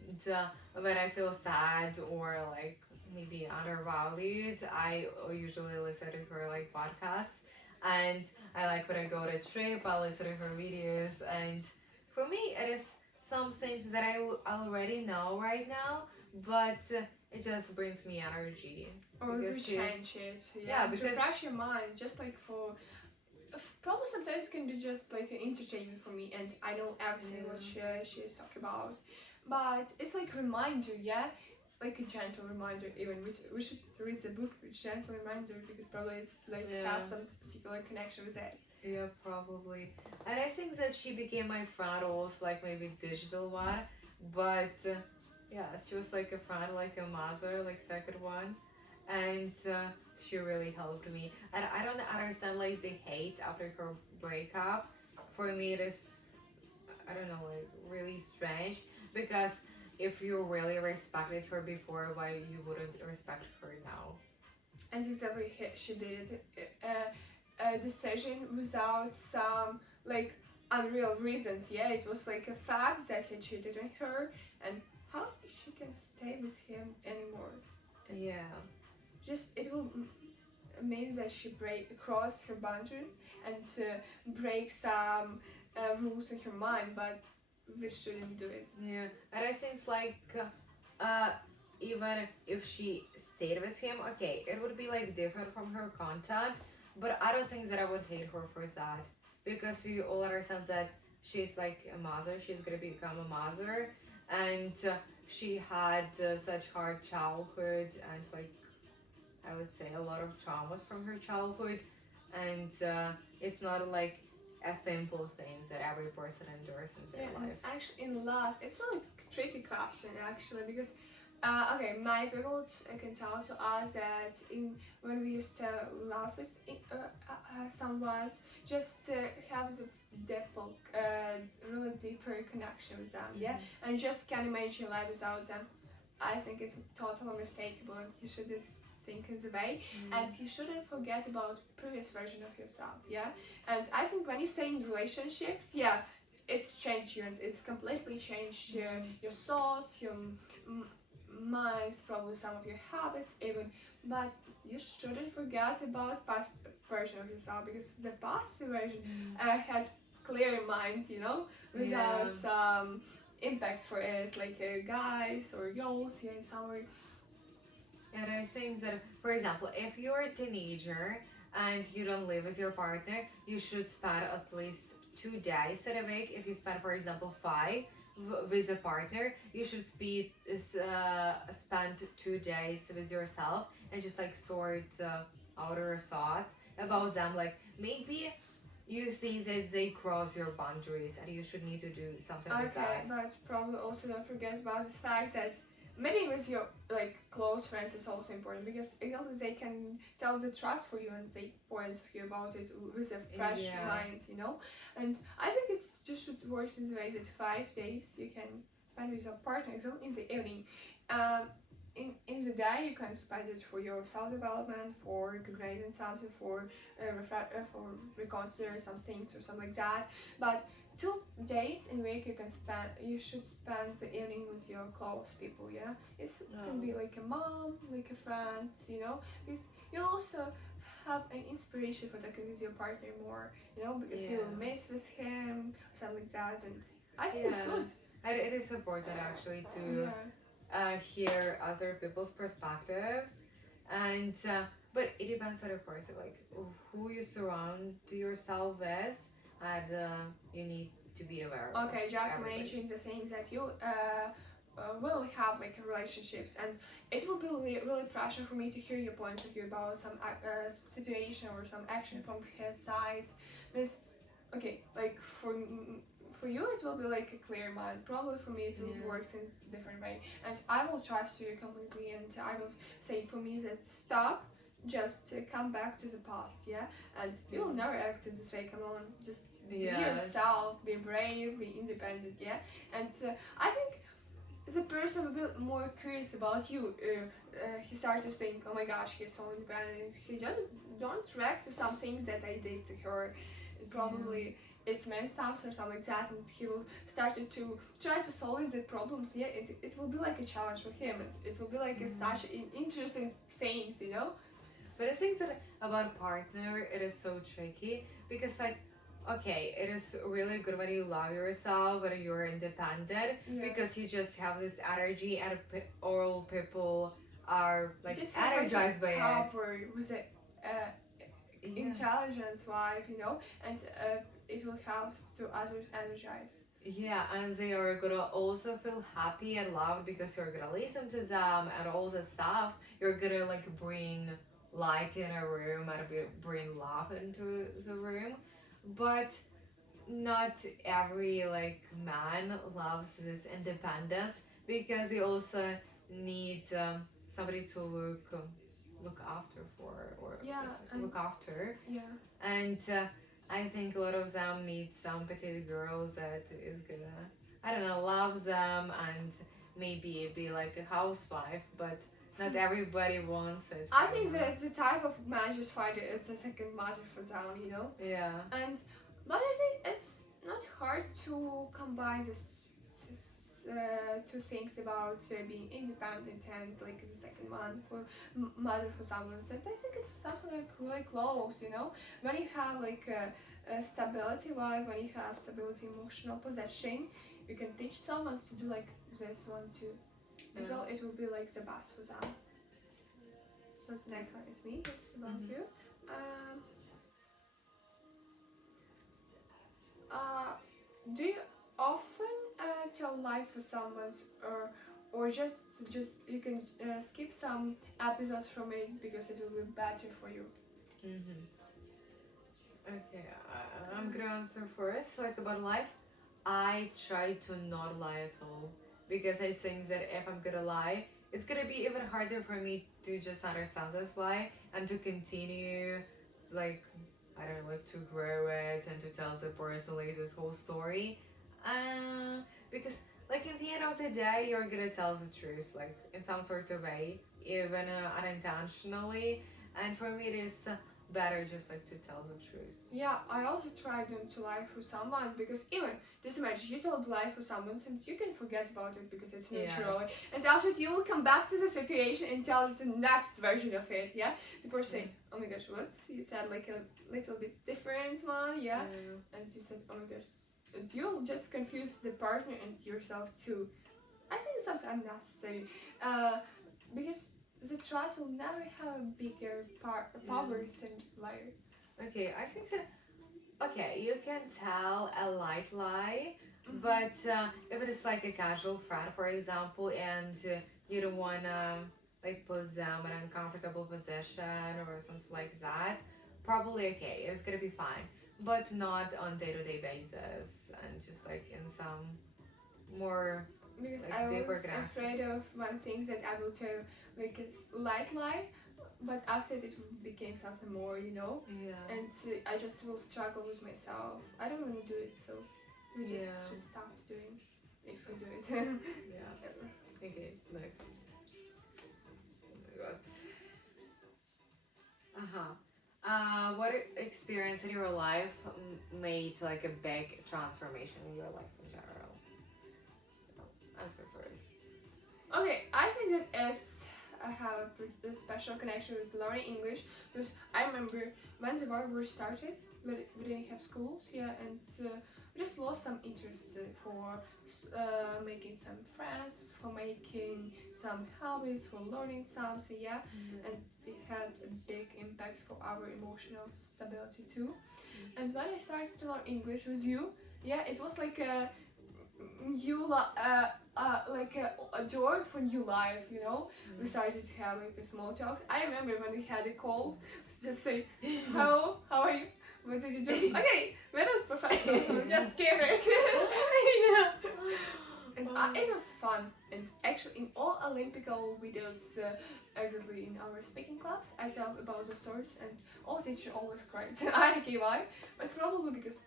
when I feel sad or like maybe undervalued, I usually listen to her like podcasts. And I like when I go to a trip, I listen to her videos. And for me, it is some things that I already know right now, but it just brings me energy. Or Because to she- change it, Yeah, to because- refresh your mind, just like for probably sometimes can be just like an entertainment for me, and I know everything what she is talking about, but it's like reminder, yeah, like a gentle reminder. Even we should read the book with gentle reminder because probably it's like Yeah. have some particular connection with it. Yeah, probably. And I think that she became my friend also, like maybe digital one. But yeah, she was like a friend, like a mother, like second one. And she really helped me. And I don't understand like the hate after her breakup. For me, it is, I don't know, like really strange. Because if you really respected her before, why you wouldn't respect her now? And exactly she did a decision without some like unreal reasons. Yeah, it was like a fact that he cheated on her, and how she can stay with him anymore. Yeah. Just it will mean that she cross her boundaries and break some rules in her mind. But we shouldn't do it. Yeah, and I think it's like, even if she stayed with him, okay, it would be like different from her content, but I don't think that I would hate her for that because we all understand that she's like a mother, she's gonna become a mother, and she had such hard childhood and like I would say a lot of traumas from her childhood, and it's not like a simple thing that every person endures in their And lives. actually, in love, it's really tricky question actually because, okay, many people can tell to us that in when we used to love with someone, just have the deeper, really deeper connection with them, yeah, and just can't imagine your life without them. I think it's totally unmistakable. You should just think in the way, and you shouldn't forget about previous version of yourself, yeah. And I think when you stay in relationships, yeah, it's changed you and it's completely changed your thoughts, your minds, probably some of your habits even. But you shouldn't forget about past version of yourself because the past version had clear mind, you know, without Yeah. some impact for us, like guys or girls, yeah, in summary. And I think that, for example, if you're a teenager and you don't live with your partner, you should spend at least 2 days in a week. If you spend, for example, five with a partner, you should spend 2 days with yourself and just like sort out your thoughts about them. Like maybe you see that they cross your boundaries and you should need to do something with Okay, that. but probably also don't forget about the fact that meeting with your like close friends is also important because exactly they can tell the trust for you and say points of you about it with a fresh Yeah. mind, you know. And I think it's just should work in the way that 5 days you can spend with your partner. So in the evening, um, in the day you can spend it for your self development, for recognizing something, for for reconsider some things or something like that. But 2 days in a week you should spend the evening with your close people, yeah. It can be like a mom, like a friend, you know, because you also have an inspiration for talking with your partner more, you know, because you will Yeah. miss with him or something like that. And I think it's Yeah. good. And it is important actually to Yeah. hear other people's perspectives, and but it depends on the person, like who you surround yourself with, and you need to be aware of Okay, just everybody. mention the things that you will have like relationships, and it will be really pressure for me to hear your point of view about some situation or some action from his side. Because okay, like for you it will be like a clear mind. Probably for me it will Yeah. work in a different way, and I will trust you completely, and I will say for me that stop. Just come back to the past, yeah, and you will never act in this way. Come on, just be Yes. yourself, be brave, be independent, yeah. And I think the person will be more curious about you. He starts to think, oh my gosh, he's so independent. He just don't react to some things that I did to her. Probably it's messed up or something like that, and he will start to try to solve the problems. Yeah, it will be like a challenge for him. It will be like a, such an interesting things, you know. But I think that about partner, it is so tricky because, like, okay, it is really good when you love yourself, when you're independent, Yeah. because you just have this energy, and all people are like Just have, energized by like, it. power with it. Yeah. Intelligence vibe, you know, and it will help to others energize. Yeah, and they are gonna also feel happy and loved because you're gonna listen to them and all that stuff. You're gonna like bring light in a room and bring love into the room, but not every like man loves this independence because they also need somebody to look after for, or Yeah, and look after, yeah, and I think a lot of them need some petite girls that is gonna, I don't know, love them and maybe be like a housewife, but not everybody wants it. I think that the type of man just find it is a second mother for them, you know. Yeah. And but I think it's not hard to combine this two things about being independent and like the second one for mother for someone. And I think it's something like really close, you know. When you have like a stability vibe, when you have stability emotional possession, you can teach someone to do like this one too. And Yeah. well, it will be like the best for them. So the next one is me. It's about you. Um, do you often tell life for someone, or just you can skip some episodes from it because it will be better for you? Mm-hmm. Okay, I'm gonna answer first. Like about lies, I try to not lie at all because I think that if I'm gonna lie, it's gonna be even harder for me to just understand this lie and to continue, like I don't know, like to grow it and to tell the person like this whole story. Because like in the end of the day, you're gonna tell the truth, like in some sort of way, even unintentionally. And for me, it is better just like to tell the truth. Yeah, I also tried not to lie for someone because even just imagine you told lie for someone and you can forget about it because it's natural. Yes. And after you will come back to the situation and tell us the next version of it, yeah? The person say, oh my gosh, what? You said like a little bit different one, yeah? And you said, oh my gosh. And you'll just confuse the partner and yourself too. I think it's something unnecessary. Because the trust will never have a bigger power than liar. Okay, I think that. Okay, you can tell a light lie, but if it is like a casual friend, for example, and you don't wanna like put them in an uncomfortable position or something like that, probably okay, it's gonna be fine. But not on day-to-day basis and just like in some more Because like I deeper was connection. afraid of one thing that I will tell like a light lie, but after it became something more, you know. Yeah. And I just will struggle with myself. I don't want to do it, so we just Yeah. should stop doing if we do it. Yeah. Okay, next. Oh my god. What experience in your life made like a big transformation in your life in general? Answer first. Okay, I think that as I have a special connection with learning English because I remember when the war started, we didn't have schools, yeah, and we just lost some interest for making some friends, for making some hobbies, for learning something, yeah, and it had a big impact for our emotional stability too. And when I started to learn English with you, yeah, it was like a a door for new life, you know. We started to have like a small talk. I remember when we had a call, just say, how are you? What did you do? Okay, we're not professional, so just scared. Yeah. And it was fun. And actually, in all Olympical videos, exactly in our speaking clubs, I talk about the stories, and all teacher always cries. I don't know why, but probably because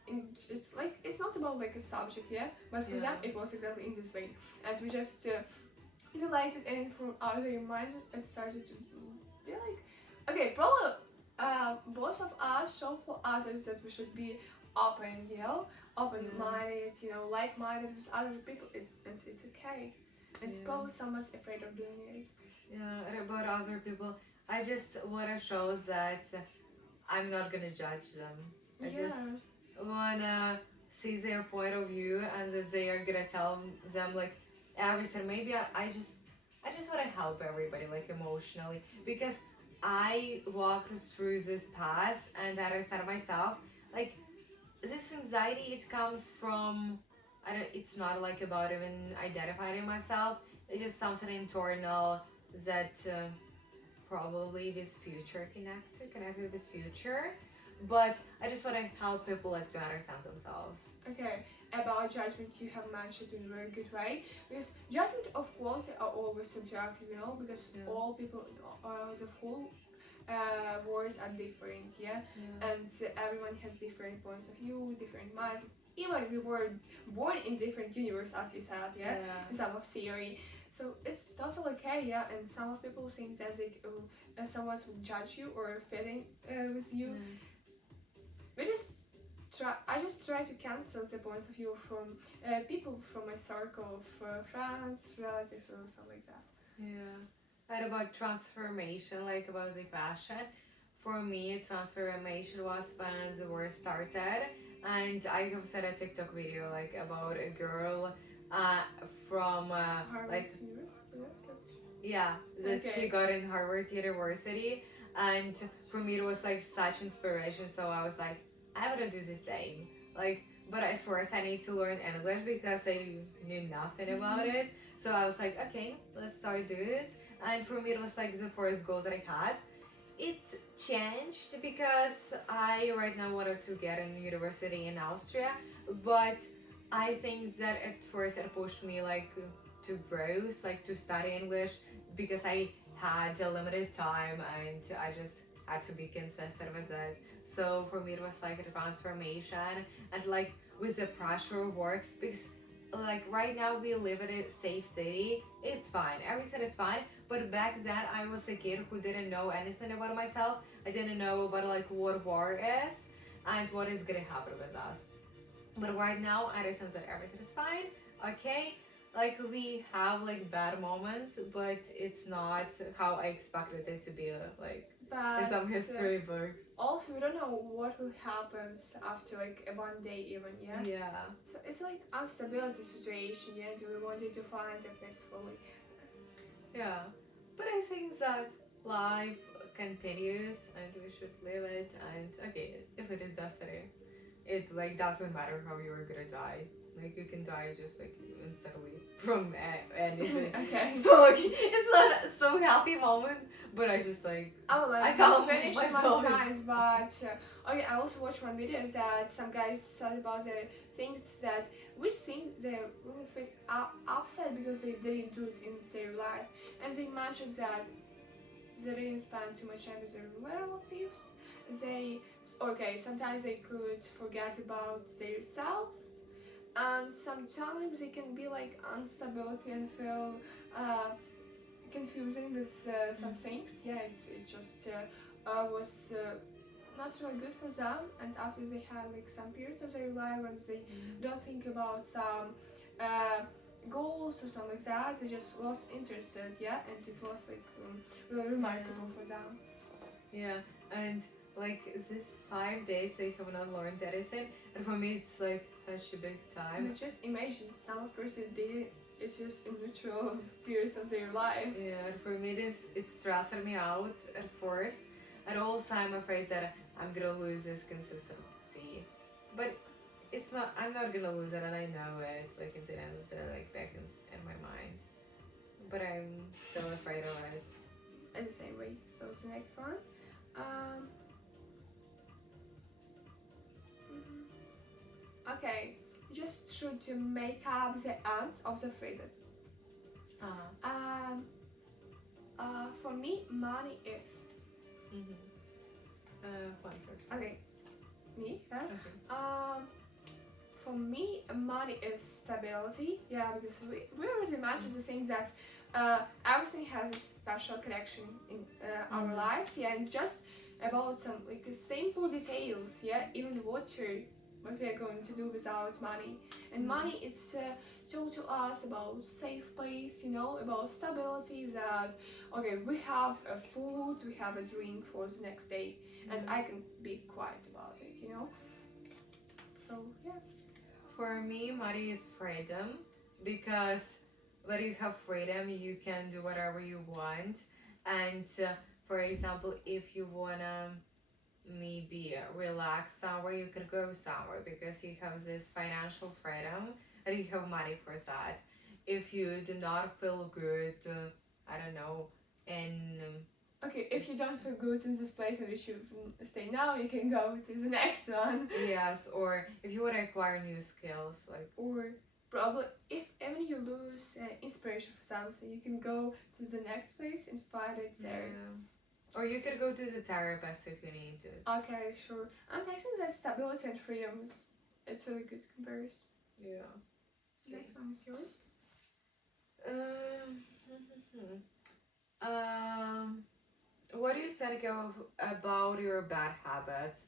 it's like it's not about like a subject, yeah. But for them, it was exactly in this way, and we just delighted, and from other mind, it started to be like, okay, probably both of us show for others that we should be open, you know, open-minded, you know, like-minded with other people, and it's okay. And probably someone's afraid of doing it. Yeah, and about other people, I just want to show that I'm not gonna judge them. I just wanna see their point of view and that they are gonna tell them like everything. Maybe I just wanna help everybody like emotionally because I walked through this path and I understand myself like this anxiety. It comes from it's not like about even identifying myself. It's just something internal that probably with future connected with future. But I just want to help people like to understand themselves. Okay, about judgment you have mentioned in a very good way because judgment of quality are always subjective, you know, because all people the whole words are different, and everyone has different points of view, different minds. Even we were born in different universe, as you said, in some of theory. So it's totally okay, and some of people think that someone will judge you or fitting with you. I just try to cancel the points of view from people from my circle of friends, relatives, or something like that. Yeah. And about transformation, like about the passion, for me, transformation was when the war started, and I have seen a TikTok video like about a girl uh, from Harvard like University. yeah, that she Okay. got in Harvard University, and for me it was like such inspiration. So I was like, I want to do the same. Like, but at first I need to learn English because I knew nothing about Mhm. it. So I was like, okay, let's start doing it. And for me it was like the first goals that I had. It changed because I right now wanted to get in university in Austria, but I think that at first it pushed me like to growth, like to study English because I had a limited time and I just had to be consistent with it. So for me it was like a transformation and like with the pressure of work because like right now we live in a safe city, it's fine, everything is fine, but back then I was a kid who didn't know anything about myself. I didn't know about like what war is and what is gonna happen with us. But right now I understand that everything is fine. Okay, like we have like bad moments, but it's not how I expected it to be. Like in But some history books. also, we don't know what will happen after like one day, even, yeah? Yeah. So it's like instability situation, yeah? Do we want it to find it peacefully? Yeah. But I think that life continues and we should live it. And okay, if it is destiny, it like doesn't matter how you're gonna die. Like you can die just like instantly from anything. Okay. So like it's not so happy moment, but I just like I will I like found finish myself. one times, but okay, I also watched one video that some guys said about the things that which thing they really feel upset because they didn't do it in their life, and they mentioned that they didn't spend too much time with their relatives. They okay, sometimes they could forget about their self, and sometimes it can be like instability and feel confusing with some things. Yeah, it just was not really good for them. And after they had like some periods of their life when they don't think about some goals or something like that, they just lost interest. Yeah, and it was like really remarkable for them. Yeah, and like this 5 days I have not learned anything, and for me it's like such a big time. And just imagine some person did it's just in literal periods of their life. Yeah, and for me it's stressing me out at first, and also I'm afraid that I'm gonna lose this consistency. But it's not. I'm not gonna lose it, and I know it. It's like in the end, it's like back in my mind. But I'm still afraid of it. In the same way. So the next one. Um, okay, just should to make up the ends of the phrases. Um, for me, money is. Mm-hmm. One source. Okay, me. Huh? Okay. For me, money is stability. Yeah, because we already mentioned the thing that everything has a special connection in our lives. Yeah, and just about some like simple details. Yeah, even water. What we are going to do without money, and money is told to us about safe place. You know, about stability. That okay, we have a food, we have a drink for the next day, and I can be quiet about it. You know. So yeah. For me, money is freedom because when you have freedom, you can do whatever you want. And for example, if you wanna maybe relax somewhere, you can go somewhere because you have this financial freedom and you have money for that. If you do not feel good, I don't know, and Okay, if you don't feel good in this place in which you stay now, you can go to the next one. yes, or if you want to acquire new skills, like Or probably if even you lose inspiration for something, you can go to the next place and find it there. yeah. Or you could go to the therapist if you need it. Okay, sure. And I think that stability and freedom is it's really good comparison. Yeah. Next one is yours. What do you think of about your bad habits?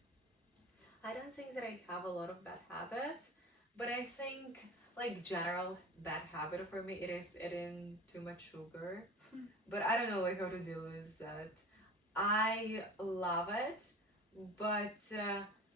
I don't think that I have a lot of bad habits, but I think like general bad habit for me it is eating too much sugar. But I don't know like how to deal with that. I love it, but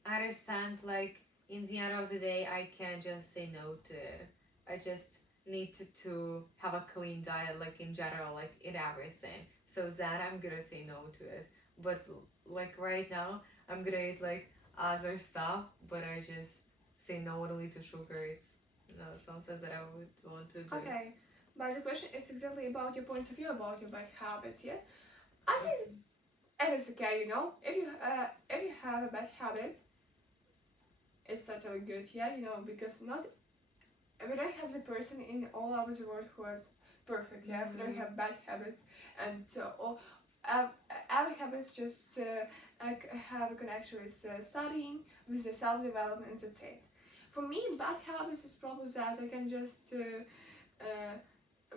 I understand like in the end of the day I can't just say no to it. I just need to have a clean diet, like in general, like in everything. So that I'm gonna say no to it. But like right now, I'm gonna eat like other stuff, but I just say no only to sugar. It's no something that I would want to do. Okay, but the question is exactly about your points of view about your bad habits. Yeah, I think it is okay. You know, if you have a bad habit, it's totally good. Yeah, you know, because not we don't have the person in all over the world who is perfect. Yeah, we don't have bad habits, and all every habits just have a connection with studying, with the self development. That's it. For me, bad habits is probably that I can just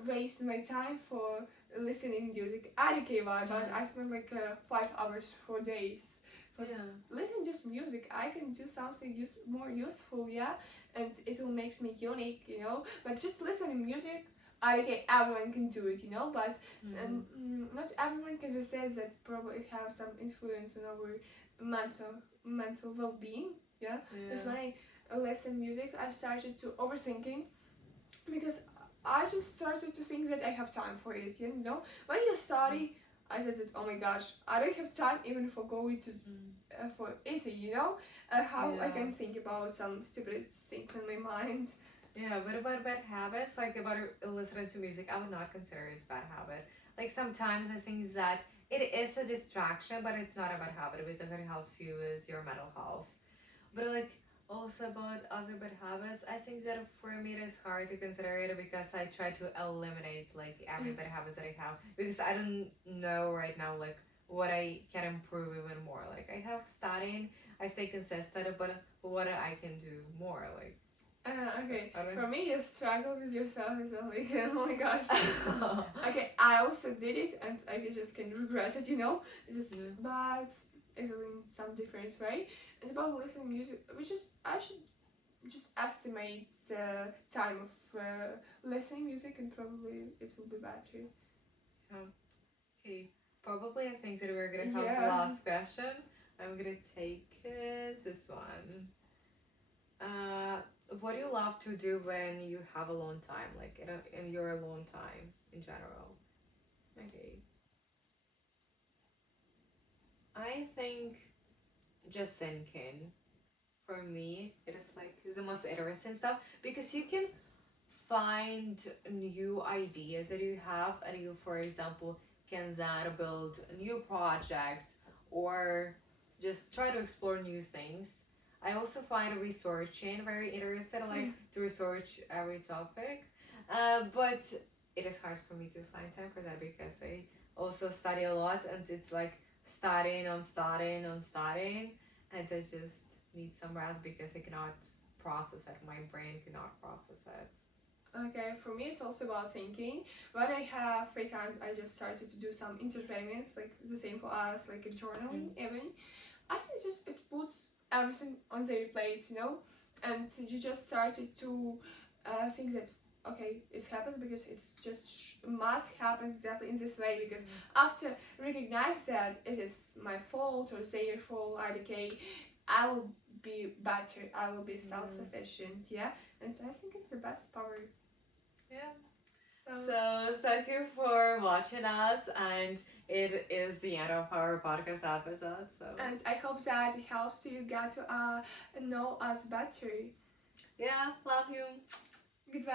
waste my time for listening music. I don't care why, but I spend like 5 hours for days for listening just music. I can do something more useful, yeah, and it will makes me unique, you know. But just listening music, I okay, everyone can do it, you know. But not everyone can just say that probably have some influence on our mental well being, yeah. Because when I listen music, I started to overthinking because I just started to think that I have time for it, you know. When you study, I said that, oh my gosh, I don't have time even for going to for eating, you know. How I can think about some stupid things in my mind. Yeah, but about bad habits, like about listening to music, I would not consider it a bad habit. Like sometimes I think that it is a distraction, but it's not a bad habit because it helps you with your mental health. But like also about other bad habits, I think that for me it is hard to consider it because I try to eliminate like every bad habit that I have because I don't know right now like what I can improve even more. Like I have studying, I stay consistent, but what I can do more like. Okay, for me, you struggle with yourself is like, oh my gosh. Okay, I also did it and I just can regret it, you know. Just but it's in some different way. It's about listening music, which is I should just estimate the time of listening music and probably it will be better. Okay, probably I think that we're gonna have the last question. I'm gonna take this one. What do you love to do when you have alone time, like in your alone time in general? Okay. I think just thinking. For me, it is like the most interesting stuff because you can find new ideas that you have, and you, for example, can then build new projects or just try to explore new things. I also find researching very interesting. I like to research every topic, but it is hard for me to find time for that because I also study a lot, and it's like studying on studying on studying, and I just need some rest because I cannot process it. My brain cannot process it. Okay, for me it's also about thinking. When I have free time, I just started to do some entertainments, like the same for us, like a journaling even. I think it puts everything on their place, you know, and you just started to think that okay, it happens because it's just must happen exactly in this way because after recognize that it is my fault or their fault, okay, I will be better, I will be self-sufficient, yeah, and I think it's the best power. Yeah. So thank you for watching us, and it is the end of our podcast episode. So and I hope that it helps you get to know us better. Yeah, love you. Goodbye.